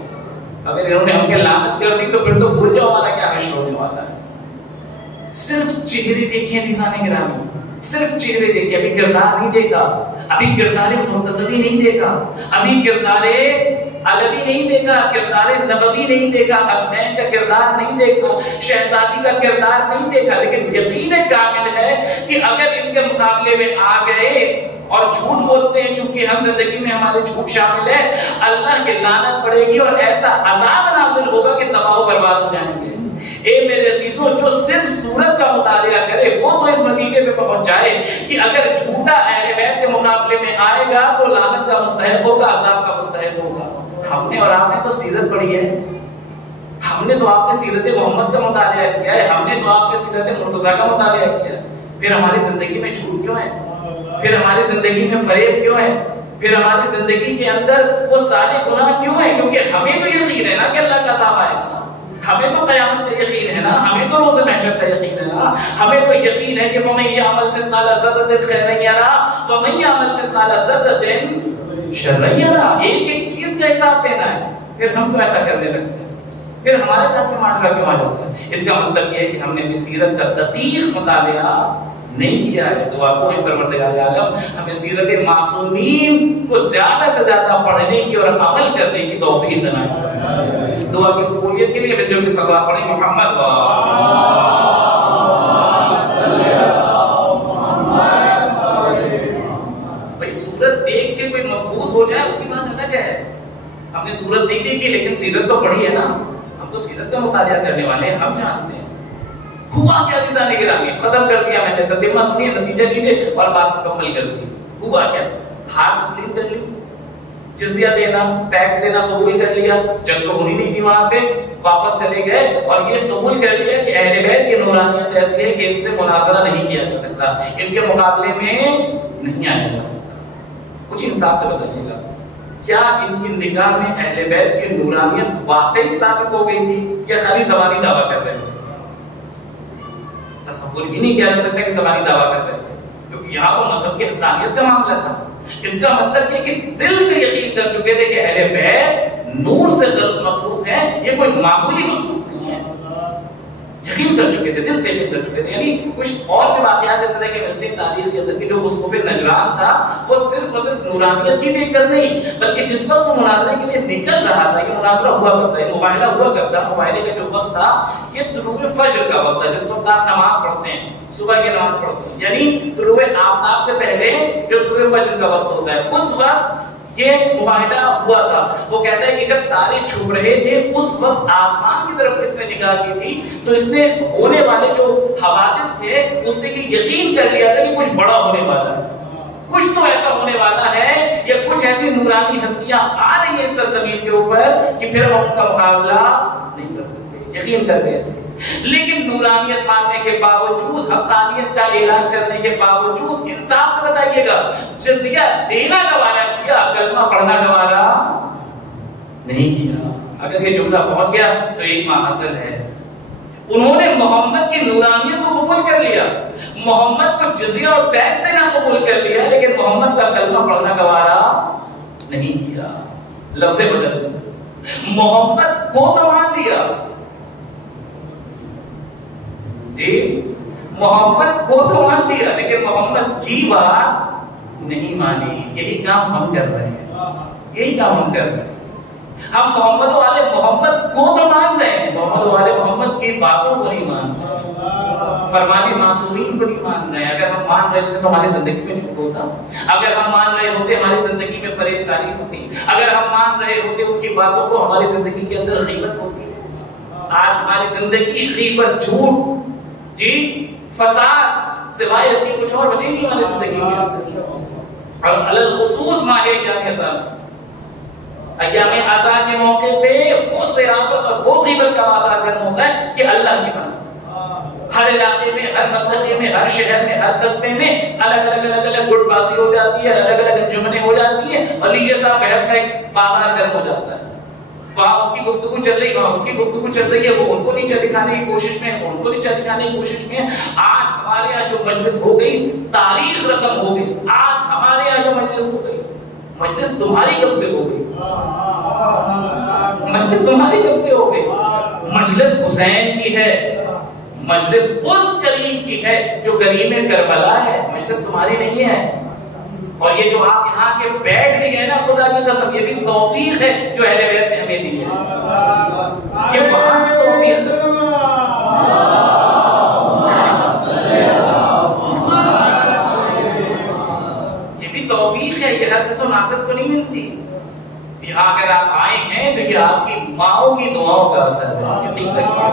اگر انہوں نے ہم کے لعنت کر دی تو پھر تو بھول جاؤ ہمارا کیا حشر ہونے والا ہے. صرف چہرے دیکھیں عزیزان گرامی, صرف چہرے دیکھیں, ابھی کردار نہیں دیکھا, ابھی کردار مرتضوی نہیں دیکھا, ابھی کردار علوی نہیں دیکھا, کردار نبوی نہیں دیکھا, حسنین کا کردار نہیں دیکھا, شہزادی کا کردار نہیں دیکھا. لیکن یقین کامل ہے کہ اگر ان کے مقابلے میں آ گئے اور جھوٹ بولتے ہیں, چونکہ ہم زندگی میں ہمارے جھوٹ شامل ہے, اللہ کی لعنت پڑے گی اور ایسا عذاب نازل ہوگا کہ تباہ و برباد ہو جائیں گے. اے میرے عزیزوں, جو صرف سورت کا مطالعہ کرے وہ تو اس نتیجے پہ پہنچ جائے کہ اگر جھوٹا اہل بیت کے مقابلے میں آئے گا تو لعنت کا مستحق ہوگا, عذاب کا مستحق ہوگا. ہم نے اور آپ نے تو سیرت پڑھی ہے, ہم نے تو آپ نے سیرت محمد کا مطالعہ کیا ہے, ہم نے تو آپ نے سیرت مرتضیٰ کا مطالعہ کیا ہے. پھر ہماری زندگی میں جھوٹ کیوں ہے, پھر ہماری زندگی میں فریب کیوں ہے, پھر ہماری زندگی کے اندر وہ سارے گناہ کیوں ہیں؟ کیونکہ ہمیں تو یقین ہے نا کہ اللہ کا عذاب آئے گا, ہمیں تو قیامت کا یقین ہے نا, ہمیں تو روز محشر کا یقین ہے نا, ہمیں تو یقین ہے کہ فَمَن يَعْمَلْ مِثْقَالَ ذَرَّةٍ خَيْرًا يَرَهُ وَمَن يَعْمَلْ مِثْقَالَ ذَرَّةٍ شَرًّا يَرَهُ. ایک ایک چیز کا حساب دینا ہے. پھر ہم کو ایسا کرنے لگتے ہیں, پھر ہمارے ساتھ میں معاشرہ کیوں آ جاتا ہے؟ اس کا مطلب یہ ہے کہ ہم نے اپنی سیرت کا دقیق مطالعہ نہیں کیا ہے. دعا کو پروردگار عالم ہمیں سیرت معصومین کو زیادہ سے زیادہ پڑھنے کی اور عمل کرنے کی توفیق عطا. دعا کی قبولیت کے لیے بچوں کی صلوات پڑھیں. محمد بھائی سورت دیکھ کے کوئی مبہوت ہو جائے اس کی بات الگ ہے. ہم نے سورت نہیں دیکھی لیکن سیرت تو پڑھی ہے نا, ہم تو سیرت کا مطالعہ کرنے والے ہیں, ہم جانتے ہیں ہوا کیا. عزیزان گرامی, ختم کر دیا میں نے, تتمہ سنیے, نتیجہ دیجئے اور بات مکمل کر دی. ہوا کیا؟ ہار تسلیم کر لی, جزیہ دینا, ٹیکس دینا قبول کر لیا, جنگ تو ہونی نہیں تھی وہاں پہ, واپس چلے گئے اور یہ قبول کر لیا کہ اہل بیت کی نورانیت ایسی ہے کہ ان سے مناظرہ نہیں کیا جا سکتا, ان کے مقابلے میں نہیں آیا جا سکتا. کچھ انصاف سے بتائیے گا, کیا ان کی نگاہ میں اہل بیت کی نورانیت واقعی ثابت ہو گئی تھی یا خالی زبانی دعویٰ کر رہے تھے؟ تصور ہی نہیں کیا جا سکتا کہ زبانی دعویٰ کر رہے تھے, کیونکہ یہاں تو مذہب کی حقانیت کا معاملہ تھا. اس کا مطلب یہ کہ دل سے یقین کر چکے تھے کہ اہل بیت نور سے خلق مخلوق ہیں, یہ کوئی معمولی مخلوق نہیں ہے. یقین کر چکے تھے, دل سے یقین کر چکے تھے. یعنی کچھ اور بھی واقعات اس طرح کے ملتے ہیں تاریخ کے اندر کہ جو وصف نجران تھا وہ صرف اور صرف نورانیت ہی دیکھ کر نہیں, بلکہ جس وقت وہ مناظرے کے لیے نکل رہا تھا, یہ مناظرہ ہوا کرتا ہے, مباہلہ ہوا کرتا, مباہلے کا جو وقت تھا یہ طلوع فجر کا وقت تھا, جس وقت آپ نماز پڑھتے ہیں, صبح کی نماز پڑھتے ہیں, یعنی طلوع آفتاب سے پہلے جو طلوع فجر کا وقت ہوتا ہے, اس وقت یہ معاہدہ ہوا تھا. وہ کہتا ہے کہ جب تارے چھپ رہے تھے اس وقت آسمان کی طرف اس نے نگاہ کی تھی تو اس نے ہونے والے جو حوادث تھے اس سے یہ یقین کر لیا تھا کہ کچھ بڑا ہونے والا ہے, کچھ تو ایسا ہونے والا ہے, یا کچھ ایسی نورانی ہستیاں آ رہی ہیں اس سرزمین کے اوپر کہ پھر ہم ان کا مقابلہ نہیں کر سکتے. یقین کر گئے تھے. لیکن نورانیت ماننے کے باوجود, حقانیت کا اعلان کرنے کے باوجود, انصاف سے بتائیے گا, جزیہ دینا گوارا کیا, کلمہ پڑھنا گوارا نہیں کیا. اگر یہ جملہ پہنچ گیا تو ایک ماحصل ہے. انہوں نے محمد کی نورانیت کو قبول کر لیا, محمد کو جزیہ اور ٹیکس دینا قبول کر لیا, لیکن محمد کا کلمہ پڑھنا گوارا نہیں کیا. لفظ بدل, محمد کو تو مان لیا جی, محمد کو تو مان لیا, لیکن محمد کی بات نہیں مانی. یہی کام ہم کر رہے ہیں, یہی کام ہم کر رہے ہیں. ہم محمد والے محمد کو تو مان رہے ہیں, محمد والے محمد کی باتوں کو نہیں مان رہے, فرمان معصومین کو نہیں مان رہے ہیں. اگر ہم مان رہے ہوتے تو ہماری زندگی میں جھوٹ ہوتا, اگر ہم مان رہے ہوتے ہماری زندگی میں فریب کاری ہوتی, اگر ہم مان رہے ہوتے ان کی باتوں کو ہماری زندگی کے اندر غیبت ہوتی. آج ہماری زندگی غیبت, جھوٹ, جی, فساد, سوائے اس کی کچھ اور بچی نہیں ہماری زندگی کے اندر. اور علی الخصوص ماہ ایام ازاں, ایام ازاں کے موقع پہ وہ سیاست اور وہ غیبت کا بازار گرم ہوتا ہے کہ اللہ کی بات. ہر علاقے میں, ہر منطقے میں, ہر شہر میں, ہر قصبے میں الگ الگ گٹ بازی ہو جاتی ہے, الگ الگ انجمنیں ہو جاتی ہیں, اور یہ سب بحث کا ایک بازار گرم ہو جاتا ہے. وہاں ان کی گفتگو چل رہی, وہاں ان کی گفتگو چل رہی ہے, وہ ان کو نیچا دکھانے کی کوشش میں, ان کو نیچا دکھانے کی کوشش میں. آج ہمارے یہاں جو مجلس ہو گئی, تاریخ رقم ہو گئی. آج ہمارے یہاں جو مجلس ہو گئی, مجلس تمہاری کب سے ہو گئی, مجلس تمہاری کب سے ہو گئی. مجلس حسین کی ہے, مجلس اس کریم کی ہے جو کریم کربلا ہے, مجلس تمہاری نہیں ہے. اور یہ جو آپ یہاں کے بیٹھ بھی گئے نا, خدا کی قسم یہ بھی توفیق ہے جو اہل بیت نے ہمیں دی ہے. یہ وہاں کی توفیق ہے. یہ بھی توفیق ہے, یہ ہر کس و ناقص کو نہیں ملتی. یہاں اگر آپ آئے ہیں تو یہ آپ کی ماؤں کی دعاؤں کا اثر ہے. یقین رکھیے,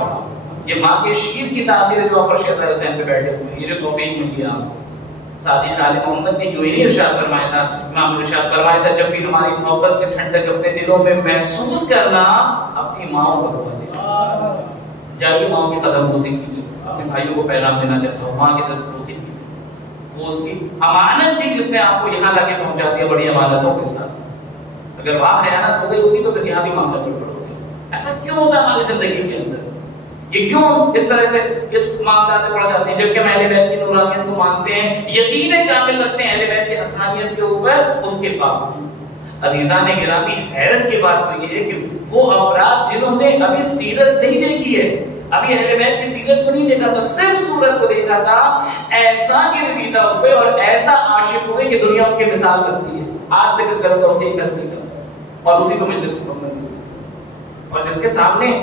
یہ ماں کے شیر کی تاثیر ہے جو فرش عزیز حسین پہ بیٹھے ہوئے. یہ جو توفیق ملی آپ کو, سادی خال محمد نے کیوں نہیں ارشاد فرمایا تھا, امام نے ارشاد فرمایا تھا, جب بھی ہماری محبت کے ٹھنڈک اپنے دلوں میں محسوس کرنا, اپنی ماؤں کو دعا دینا. جائیے ماؤں کی قدم بوسی کیجیے. اپنے بھائیوں کو پیغام دینا چاہتا ہوں, ماں کی دست بوسی کیجیے. وہ اس کی امانت تھی جس نے آپ کو یہاں لا کے پہنچا دیا بڑی امانتوں کے ساتھ. اگر وہاں خیانت ہو گئی ہوتی تو پھر یہاں بھی معاملہ گڑبڑ ہو گیا. ایسا کیوں ہوتا ہے ہماری زندگی کے اندر, یہ کیوں اس طرح سے اس معاملات میں پڑ جاتے ہیں, جبکہ ہم اہل بیت کی نورانیت کو مانتے ہیں, یقین کامل رکھتے ہیں اہل بیت کی حقانیت کے اوپر, اس کے باوجود عزیزان گرامی حیرت کی بات تو یہ ہے کہ وہ افراد جنہوں نے ابھی سیرت نہیں دیکھی ہے, ابھی اہل بیت کی سیرت کو نہیں دیکھا تھا, صرف صورت کو دیکھا تھا, ایسا گرویدہ ہوئے اور ایسا عاشق ہوئے کہ دنیا ان کی مثال رکھتی ہے. آج ذکر کروں گا اسی ایک ہستی کا, اور اسی کو مجلس کو پکڑوں گا, اور جس کے سامنے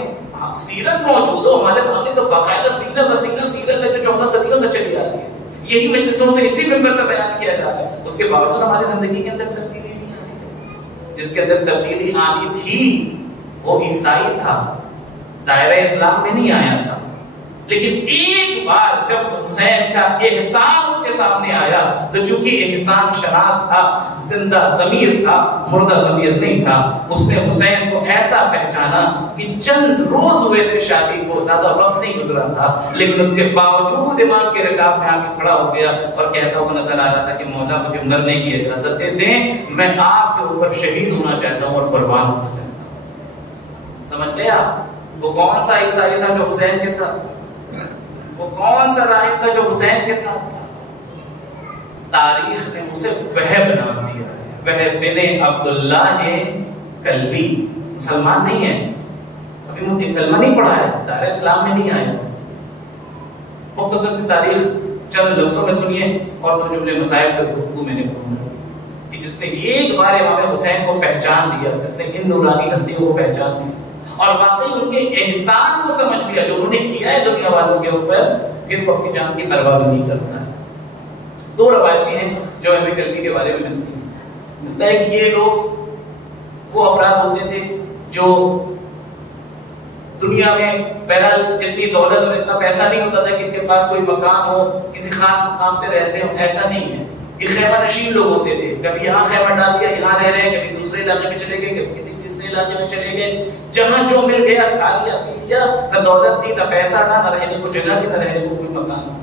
سیرت موجود ہو. ہمارے سامنے تو باقاعدہ سینہ بسینہ سیرت ہے جو 14 صدیوں سے چلی آ رہی ہے. یہی مجلسوں سے اسی ممبر سے بیان کیا جا رہا ہے. اس کے باوجود ہماری زندگی کے اندر تبدیلی نہیں آ رہی ہے. جس کے اندر تبدیلی آنی تھی وہ عیسائی تھا, دائرہ اسلام میں نہیں آیا تھا. لیکن ایک بار جب حسین کا احسان اس کے سامنے آیا تو چونکہ احسان شناس تھا, زندہ ضمیر تھا, مردہ ضمیر نہیں تھا, اس نے حسین کو ایسا پہچانا کہ چند روز ہوئے تھے شادی کو, زیادہ وقت نہیں گزرا تھا, لیکن اس کے باوجود امام کے رکاب میں آ کے کھڑا ہو گیا اور کہتا ہوا نظر آ رہا تھا کہ مولا مجھے مرنے کی اجازت دے دیں, میں آپ کے اوپر شہید ہونا چاہتا ہوں اور قربان ہونا چاہتا ہوں. سمجھ گیا وہ کون سا عیسائی تھا جو حسین کے ساتھ تھا, وہ کون سا راہب تھا جو حسین کے ساتھ تھا. تاریخ نے اسے وہب نام دیا ہے, وہب بن عبداللہ کلبی. مسلمان نہیں ہے, ابھی مجھے کلمہ نہیں پڑھا ہے, دائرہ اسلام میں نہیں آیا. مختصر سی تاریخ چند لفظوں میں سنیے اور تو جملے مسائل پر گفتگو میں نے کہ جس نے ایک بار امام حسین کو پہچان لیا, جس نے ان نورانی ہستیوں کو پہچان لیا اور واقعی ان کے احسان کو سمجھ لیا جو انہوں نے کیا ہے دنیا والوں کے اوپر, پھر وہ اپنی جان کی پرواہ نہیں کرتا ہے. دو روایتیں ہیں جو ابن کلبی کے بارے میں ملتی ہیں. ملتا ہے کہ یہ لوگ وہ افراد ہوتے تھے جو دنیا میں بہرحال اتنی دولت اور اتنا پیسہ نہیں ہوتا تھا کہ ان کے پاس کوئی مکان ہو، کسی خاص مقام پہ رہتے ہو، ایسا نہیں ہے. یہ خیمہ نشین لوگ ہوتے تھے، کبھی یہاں خیمہ ڈال دیا یہاں رہ رہے ہیں، کبھی دوسرے علاقے میں چلے گئے، کبھی کسی تیسرے علاقے میں چلے گئے، جہاں جو مل گیا کھا لیا پی لیا. نہ دولت تھی، نہ پیسہ تھا، نہ رہنے کو جگہ تھی، نہ رہنے کو کوئی مکان تھا،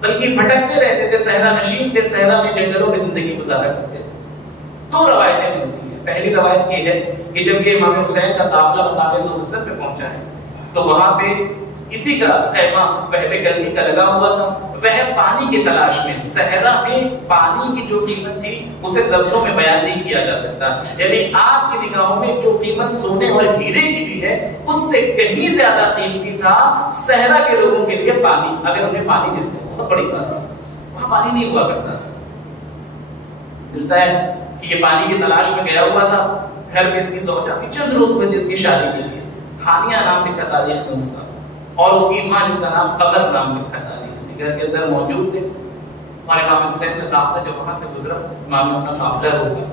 بلکہ بھٹکتے رہتے تھے، صحرا نشین تھے، صحرا میں جنگلوں میں زندگی گزارا کرتے تھے. دو روایتیں ملتی ہیں. پہلی روایت یہ ہے کہ جب یہ امام حسین کا قافلہ مقام ظہور پہ پہنچا ہے تو وہاں پہ اسی کا خیمہ وہب کلبی کا لگا ہوا تھا. وہ پانی کی تلاش میں، صحرا میں پانی کی جو قیمت تھی اسے لفظوں میں بیان نہیں کیا جا سکتا. یعنی آپ کی نگاہوں میں جو قیمت سونے اور ہیرے کی بھی ہے اس سے کہیں زیادہ قیمتی تھا صحرا کے لوگوں کے لیے پانی. اگر انہیں پانی ملتا ہے بہت بڑی بات ہے، وہاں پانی نہیں ہوا کرتا. ملتا ہے کہ یہ پانی کی تلاش میں گیا ہوا تھا، گھر میں اس کی سوچ آتی، چند روز پہلے اس کی شادی کے لیے ہانیہ نام لکھا تاریخ میں اس کا، اور اس کی ماں جس کا نام قمر نام لکھا تاریخ میں گھر کے اندر موجود تھے. اور امام حسین کا قافلہ جب وہاں سے گزرا، امام نے اپنا قافلہ روکا،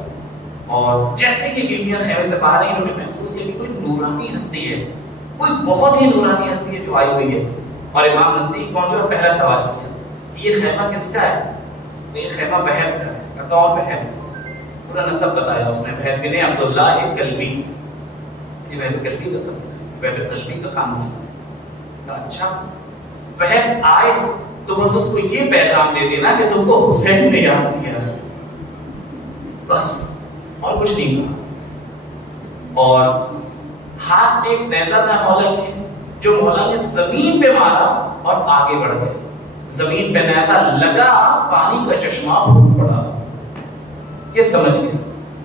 اور جیسے ہی بیویاں خیمے سے باہر آئی انہوں نے محسوس کیا کہ کوئی نورانی ہستی ہے، کوئی بہت ہی نورانی ہستی ہے جو آئی ہوئی ہے. اور امام نزدیک پہنچے اور پہلا سوال کیا کہ یہ خیمہ کس کا ہے؟ یہ خیمہ وہب کا ہے. کہتا اور وہب؟ پورا نسب بتایا اس نے، وہب بن عبداللہ کلبی، یہ وہب کلبی کا تھا، وہب کلبی کا خاندان. اچھا وہب آئے تو بس اس کو یہ پیغام دے دینا کہ تم کو حسین نے یاد کیا، بس اور کچھ نہیں کہا. اور ہاتھ میں ایک نیزہ تھا مولا کے، جو مولا نے زمین پہ مارا اور آگے بڑھ گئے. زمین پہ نیزہ لگا، پانی کا چشمہ پھوٹ پڑا. یہ سمجھ گئی،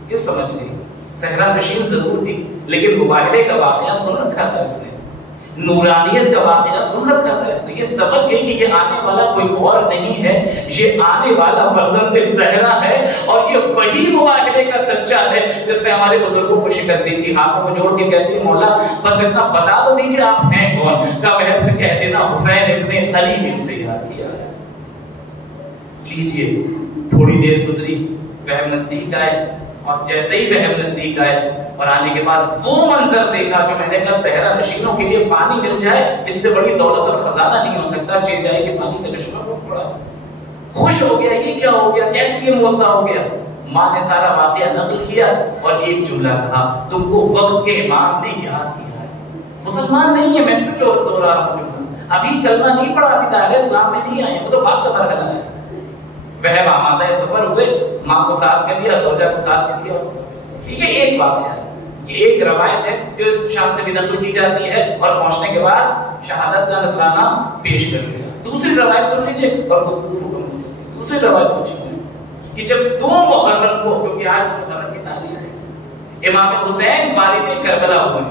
یہ سمجھ گئی. صحرا نشین ضرور تھی لیکن مباہلے کا واقعہ سن رکھا تھا اس نے، نورانیت کا واقعہ سن رکھا تھا اس نے. یہ سمجھ گئی کہ یہ آنے والا کوئی اور نہیں ہے، یہ آنے والا فرزند زہرا ہے، اور یہ وہی مباہلے کا سچا ہے جس نے ہمارے بزرگوں کو شکست دی تھی. ہاتھوں کو جوڑ کے کہتی ہے مولا بس اتنا بتا تو دیجئے آپ ہیں کون. کا وہب سے کہہ دینا حسین ابن علی بن سے یاد کیا ہے. لیجئے تھوڑی دیر گزری، وہب نزدیک آئے، اور جیسے ہی وہب نزدیک آئے اور آنے کے بعد وہ منظر دیکھا جو میں نے کہا صحرا نشینوں کے لیے پانی مل جائے اس سے بڑی دولت اور خزانہ نہیں ہو سکتا. چل جائے کہ پانی کا چشمہ ٹوٹ پڑا. خوش ہو گیا، یہ کیا ہو گیا، کیسے یہ موضوع ہو گیا. ماں نے سارا واقعہ نقل کیا اور ایک جملہ کہا، تم کو وقت کے امام نے یاد کیا ہے. مسلمان نہیں ہے، میں نے جو دوہرا رہا ہوں جملہ، ابھی کلمہ نہیں پڑھا، ابھی دائرہ اسلام میں نہیں آئے، وہ تو بات کا مرحلہ ہے. وہ آمادہ سفر ہوئے، ماں کو ساتھ میں لیا، زوجہ کو ساتھ میں لیا. یہ ایک واقعہ ہے، یہ ایک روایت ہے جو اس شان سے بھی نقل کی جاتی ہے، اور پہنچنے کے بعد شہادت کا نذرانہ پیش کر دیا. دوسری روایت سن لیجیے اور گفتگو کو کریں. دوسری روایت پوچھی کہ جب 2 محرم کو، کیونکہ آج محرم کی تاریخ ہے، امام حسین والد کربلا ہوئے،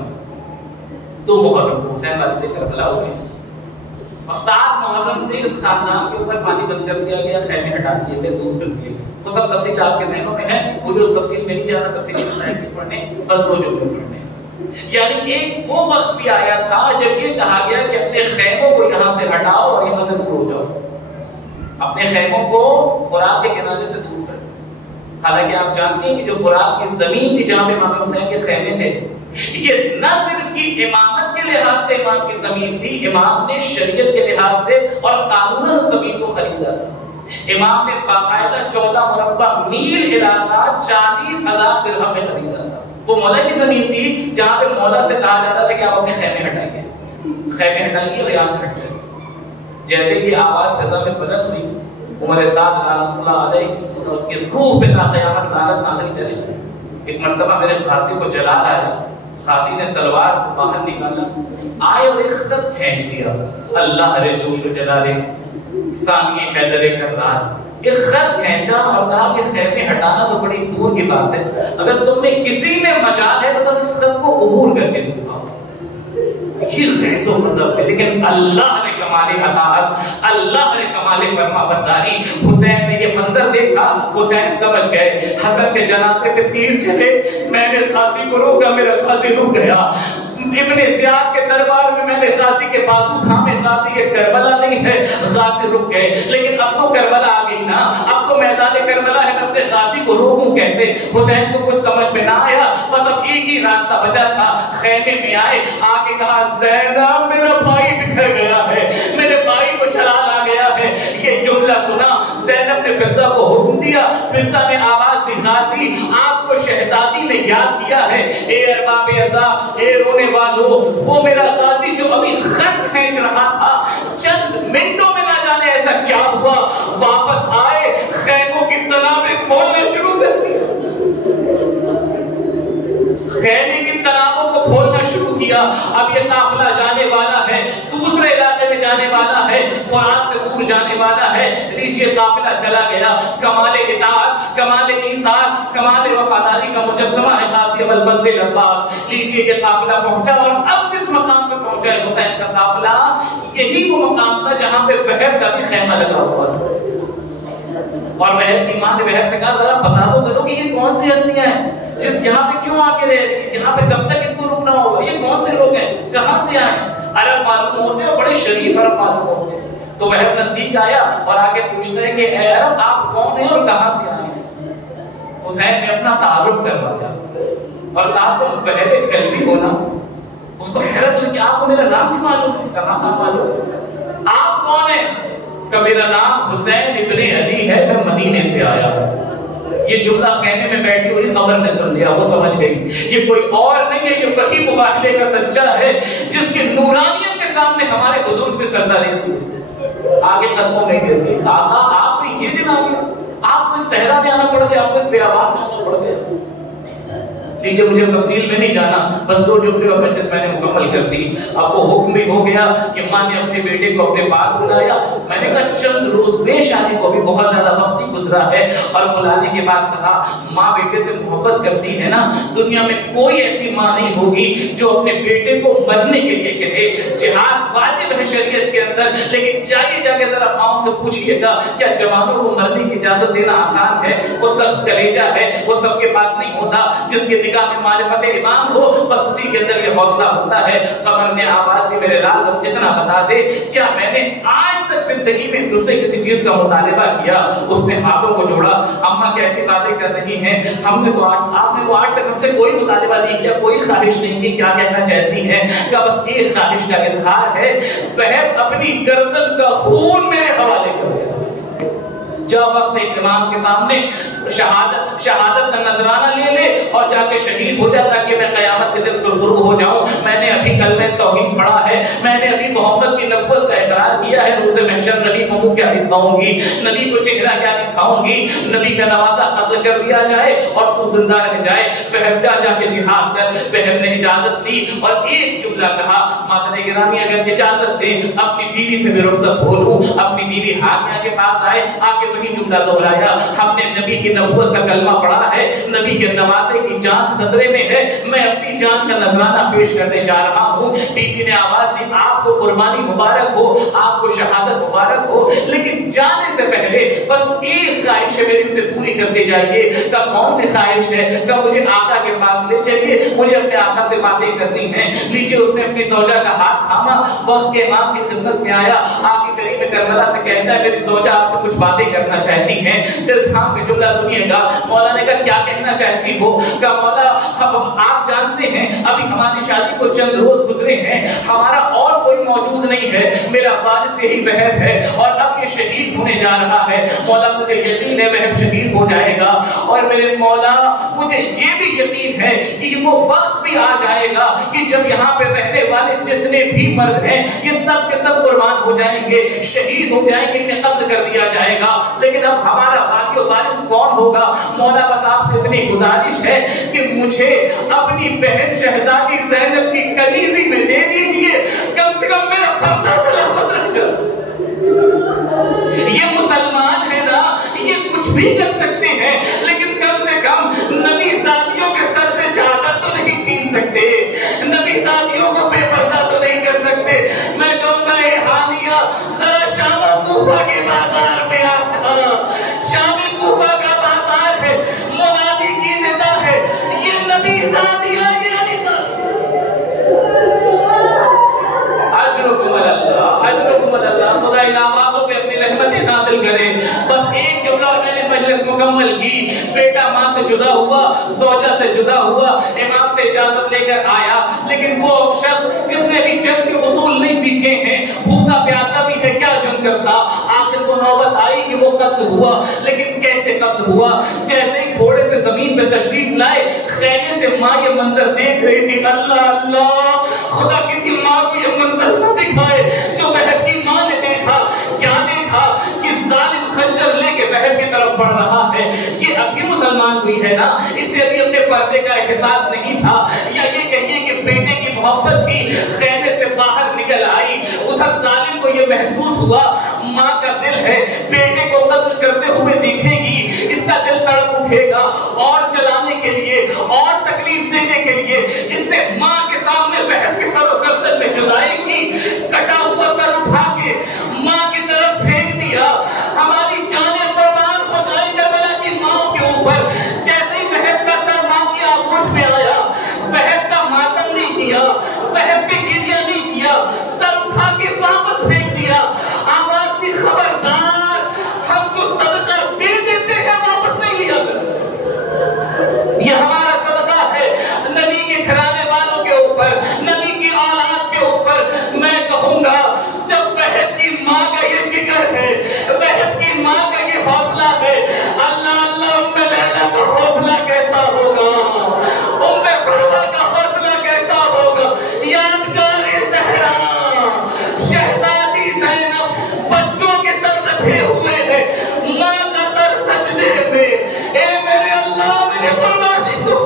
2 محرم کو حسین والد کربلا ہوئے، اور 7 محرم سے اس خاندان کے اوپر پانی بند کر دیا گیا، خیمے ہٹا دیے گئے، دور کر دیے گئے. وہ سب تفصیل آپ کے ذہنوں میں ہے، وہ جو اس تفصیل میں نہیں جانا تفصیلی مسائل کی پڑھنے، بس 2 جملے پڑھنے. یعنی ایک وہ وقت بھی آیا تھا جب یہ کہا گیا کہ اپنے خیموں کو یہاں سے ہٹاؤ اور یہاں سے دور ہو جاؤ، اپنے خیموں کو فرات کے کنارے سے دور کر. حالانکہ آپ جانتے ہیں کہ جو فرات کی زمین تھی جہاں پہ امام حسین کے خیمے تھے، یہ نہ صرف کی امامت کے لحاظ سے امام کی زمین تھی، امام نے شریعت کے لحاظ سے اور قانوناً زمین کو خریدا تھا. امام نے باقاعدہ 14 مربع میل علاقہ 40,000 درہم میں خریدا تھا. وہ مولا کی زمین تھی جہاں پہ مولا سے کہا جاتا تھا کہ آپ اپنے خیمے ہٹائیے، خیمے ہٹائیے اور یہاں سے ہٹ جائیے. جیسے یہ آواز فضا میں بلند ہوئی، عمر سعد لعنت اللہ علیہ اور اس کی روح پہ تا قیامت لعنت نازل کرے. ایک مرتبہ میرے خاصی کو جلال آیا، خاصی نے تلوار کو باہر نکالا، آئے اور ایک خط کھینچ دیا، اللہ رے جوش و جلالے ثانی حیدر کرار. یہ خط کھینچا اور کہا کہ خیمے ہٹانا تو بڑی دور کی بات ہے، اگر تم نے کسی میں مجال ہے تو بس اس خط کو عبور کر کے دکھاؤ. یہ غیظ و غضب ہے، لیکن اللہ نے کمال اطاعت، اللہ نے کمال فرما برداری. حسین نے یہ منظر دیکھا، حسین سمجھ گئے. حسن کے جنازے پہ تیر چلے، میں نے غازی کو روکا، میرا غازی رک گیا. ابن زیاد کے دربار میں نے غازی کے بازو تھامے، غازی یہ کربلا نہیں ہے، غازی رک گئے، لیکن اب تو کربلا آ گئی نا، اب تو میدان کربلا ہے، میں اپنے غازی کو روکوں کیسے؟ حسین کو کچھ سمجھ میں نہ آیا، بس اب ایک ہی راستہ بچا تھا، خیمے میں آئے، آگے کہا زینب میرا بھائی بکھر گیا ہے، میرے بھائی کو چلا لا گیا ہے۔ یہ جملہ سنا، زینب نے فضہ کو حکم دیا، فضہ نے آواز دی غازی آپ کو شہزادی نے یاد کیا ہے، اے ارباب عزا، اے رونے والو، وہ میرا غازی جو ابھی خط کھینچ رہا تھا، چند منٹوں میں نہ جانے ایسا کیا ہوا، واپس آئے، خیموں کی تنابیں کھولنا شروع کر دیا، خیمے کی تنابوں کو کھولنا شروع کیا۔ اب یہ قافلہ جانے والا ہے، دوسرے علاقے میں جانے والا ہے، فرات سے دور جانے والا ہے۔ لیجئے قافلہ چلا گیا، کمال اطاعت، کمال ایثار، کمال وفاداری کا مجسمہ ہے غازی ابوالفضل عباس۔ لیجئے یہ قافلہ پہنچا، اور اب جس مقام پہ پہنچا ہے حسین کا قافلہ، یہی وہ مقام تھا جہاں پہ وہب کا بھی خیمہ لگا ہوا تھا۔ اور وہب کی ماں نے وہب سے کہا ذرا بتا تو کرو کہ یہ کون سی ہستیاں ہیں، جب یہاں پہ کیوں آ کے رہ رہی ہیں، یہاں پہ کب تک ان کو رکنا ہوگا، یہ کون سے لوگ ہیں، کہاں سے آئے ہیں؟ عرب معلوم ہوتے ہیں اور بڑے شریف عرب معلوم ہوتے ہیں۔ تو وہ نزدیک آیا اور آگے پوچھتا ہے کہ اے عرب آپ کون ہیں اور کہاں سے آئے ہیں؟ حسین نے اپنا تعارف کروایا اور کہا تم وہب قلبی ہو نا؟ اس کو حیرت ہوئی کہ آپ کو میرا نام بھی معلوم ہے؟ کہاں معلوم ہے؟ آپ کون ہیں؟ کہ میرا نام حسین ابن علی ہے، میں مدینے سے آیا ہوں۔ یہ جملہ خیمے میں بیٹھی ہوئی خبر نے سن لیا، وہ سمجھ گئی یہ کوئی اور نہیں ہے، یہ وہی مباہلے کا سچا ہے جس کی نورانیت کے سامنے ہمارے بزرگ بھی سجدہ ریز ہوئے، آگے قدموں میں گر گئے۔ آقا آپ بھی یہ دن آ گیا، آپ کو اس صحرا میں آنا پڑ گیا، آپ کو اس بیابان میں آنا پڑ گیا۔ لیجیے مجھے تفصیل میں نہیں جانا، بس دو جملے اپنٹس میں نے مکمل کر دی۔ اب وہ حکم بھی ہو گیا کہ ماں نے اپنے بیٹے کو اپنے پاس بلایا۔ میں نے کہا چند روز بے شادی کو بھی بہت زیادہ وقت ہی گزرا ہے، اور بلانے کے بعد کہا ماں بیٹے سے محبت کرتی ہے نا، دنیا میں کوئی ایسی ماں نہیں ہوگی جو اپنے بیٹے کو مرنے کے لیے کہے۔ جہاد واجب ہے شریعت کے اندر، لیکن جائیے جا کے ذرا ماؤں سے پوچھئے گا کیا جوانوں کو مرنے کی اجازت دینا آسان ہے؟ وہ سخت کلیجہ ہے، وہ سب کے پاس نہیں ہوتا۔ جس کے نگاہ میں معرفت امام ہو بس اسی کے اندر یہ حوصلہ ہوتا ہے۔ قمر نے آواز دی میرے لال بس اتنا بتا دے، کیا میں نے آج تک زندگی میں تجھ سے کسی چیز کا مطالبہ کیا؟ اس نے ہاتھوں کو جوڑا، اماں کیسی باتیں کر رہی ہیں، آپ نے تو آج تک ہم سے کوئی مطالبہ نہیں کیا، کوئی خواہش نہیں کی، کیا کہنا چاہتی ہیں؟ کہ بس ایک خواہش کا اظہار ہے، وہ اپنی گردن کا خون میرے حوالے کر دیا۔ جب وقت ایک امام کے سامنے شہادت کا نذرانہ لے لے اور جا کے شہید ہو جاتا کہ میں قیامت کے دن سرخرو ہو جاؤں، میں نے ابھی کلمہ توحید پڑھا ہے، میں نے ابھی محمد کی نبوت کا اقرار کیا ہے، روز محشر نبی کو منہ کیا دکھاؤں گی، نبی کو چہرہ کیا دکھاؤں گی، نبی کا نواسہ قتل کر دیا جائے اور تو زندہ رہ جائے۔ وہب جا کے جہاد کر۔ وہب نے اجازت دی اور ایک جملہ کہا، مادر گرامی اگر اجازت دیں اپنی بیوی سے میں رخصت ہو لوں۔ اپنی بیوی حامیہ کے پاس آئے، آگے وہی جملہ دہرایا، ہم نے نبی کی نبوت کا کلمہ پڑھا ہے، نبی کے نواسے کی جان خطرے میں ہے، میں اپنی جان کا نذرانہ پیش کرنے جا رہا ہوں۔ بیوی نے آواز دی آپ کو قربانی مبارک ہو، آپ کو شہادت مبارک ہو، لیکن جانے سے پہلے بس ایک خواہش ہے میری، اسے پوری کرتے جائیے۔ کہ کون سی خواہش ہے؟ کہ مجھے آقا کے پاس لے چلیے، مجھے اپنے آقا سے باتیں کرنی ہیں۔ لیجیے اس نے اپنی زوجہ کا ہاتھ تھاما، وقت کے امام کی خدمت میں آیا، آقا کریم کربلا سے کہتا ہے میری زوجہ آپ سے کچھ باتیں کرنا چاہتی ہیں۔ دل تھام کے جملہ سنیے گا۔ مولا نے کہا کیا کہنا چاہتی ہو؟ کہ مولا آپ جانتے ہیں ابھی ہماری شادی کو چند روز گزرے ہیں، ہمارا اور کوئی موجود نہیں ہے، میرا وارث یہی وہب ہے اور اب یہ شہید ہونے جا رہا ہے۔ مولا مجھے یقین ہے وہب شہید ہو جائے گا، اور میرے مولا مجھے یہ بھی یقین ہے کہ وہ وقت بھی آ جائے گا کہ جب یہاں پہ رہنے والے جتنے بھی مرد ہیں یہ سب کے سب قربان ہو جائیں گے، شہید ہو جائیں گے، انہیں قتل کر دیا جائے گا، لیکن اب ہمارا باقی وارث کون ہوگا؟ مولا بس آپ سے اتنی گزارش ہے کہ مجھے اپنی بہن شہزادی زینب کی کنیزی میں دے دیجئے، کم سے کم میرا پردہ سلامت رہ جائے۔ یہ مسلمان ہے نا، یہ کچھ بھی کر سکتے ہیں، لیکن کم سے کم نبی زادیوں کے سر سے چادر تو نہیں چھین سکتے، نبی زادیوں کو بے پردہ تو نہیں کر سکتے۔ میں کہوں گا اے حامیہ ذرا شام و کوفہ کے بازار میں آ جا، شام کوفہ کا بازار ہے، منادی کی ندا ہے، یہ نبی زادیاں، یہ علی زادیاں۔ حاصل کرے. بس ایک جملہ اور میں نے مجلس مکمل کی. بیٹا ماں سے جدا ہوا, زوجہ سے جدا ہوا, امام سے اجازت لے کر آیا, لیکن وہ شخص جس نے بھی جنگ کے اصول نہیں سیکھے ہیں, بھوکا پیاسا بھی ہے, کیا جنگ کرتا. آخر کو نوبت آئی کہ وہ قتل ہوا. لیکن کیسے قتل ہوا؟ جیسے ہی گھوڑے سے زمین پہ تشریف لائے, خیمے سے ماں یہ منظر دیکھ رہی تھی. اللہ اللہ, خدا کسی ماں کو یہ منظر نہ دکھائے جو وہب کی ماں نے دیکھا. کیا دیکھا؟ کہ ظالم خنجر لے کے وہب کی طرف بڑھ رہا ہے. یہ ابھی مسلمان ہوئی ہے نا, اس سے ابھی اپنے پردے کا احساس نہیں تھا. یا یہ کہیے کہ بیٹے کی محبت بھی خیمے سے باہر نکل آئی. ادھر ظالم کو یہ محسوس ہوا ماں کا دل ہے, بیٹے کو قتل کرتے ہوئے دیکھے گی, اس کا دل تڑپ اٹھے گا اور چلانے کے لیے اور تکلیف دینے کے لیے اس نے ماں کے سامنے وہب کے سر و گردن میں جدائی کی. کٹا ہوا سر اٹھا کے ماں کی طرف پھینک دیا. ہماری جانیں قربان ہو جائیں کربلا کی ماں کے اوپر. جیسے ہی وہب کا سر ماں کی آغوش میں آیا, وہب کا ماتم نہیں کیا, وہب پہ گریہ نہیں کیا, سر اٹھا کے واپس پھینک دیا. آواز کی خبردار, ہم جو صدقہ دے دیتے ہیں واپس نہیں لیا کرتے. یہ ہمارا صدقہ ہے نبی کے گھرانے والوں کے اوپر, نبی کی اولاد کے اوپر. میں کہوں گا جب وہب کی ماں کا یہ جگر ہے, وہب کی ماں کا یہ حوصلہ ہے, اللہ اللہ ام لیلا کا حوصلہ کیسا ہوگا, ام فروہ کا حوصلہ کیسا ہوگا. یادگار زہرا, شہزادی زینب بچوں کے سر رکھے ہوئے ہیں, ماں کا سر سجدے میں. اے میرے اللہ, میرے قربانی کو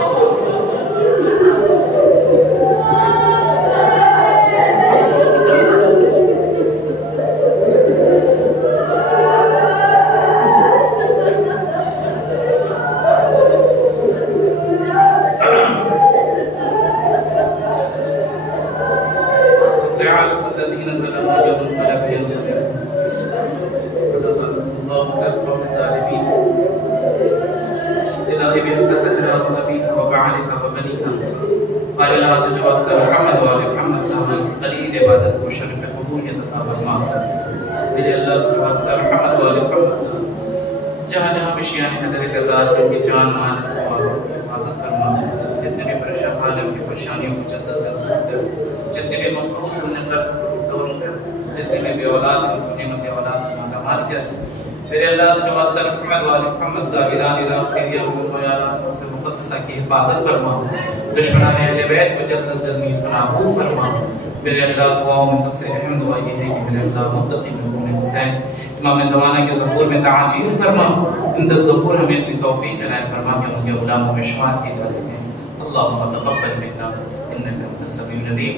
جہاں جہاں بھی شیعہ نے حضرت اللہ کے ان کی جان مال سے حفاظت فرما. جتنے بھی پریشان حال ہیں ان کی پریشانیوں کو جلد سے دور کر. جتنے بھی مقروض ہونے پر دوش کر. جتنے بھی بے اولاد ہیں ان کو نعمت اولاد سے مال کر. میرے اللہ تجھے واسطہ محمد وآل محمد کا ایران عراق سیریا و عراق سے مقدسہ کی حفاظت فرما. دشمنان اہل بیت کو جلد از جلد نیز محفوظ فرما. میرے اللہ دعاؤں میں سب سے اہم دعا یہ ہے کہ میرے اللہ متقی میں خون حسین امام زمانہ کے ظہور میں تعجیل فرما. ان ظہور ہمیں اتنی توفیق عنایت فرما کہ ان کے غلاموں میں شمار کی جا سکیں. اللہم تقبل منا انک انت السمیع العلیم.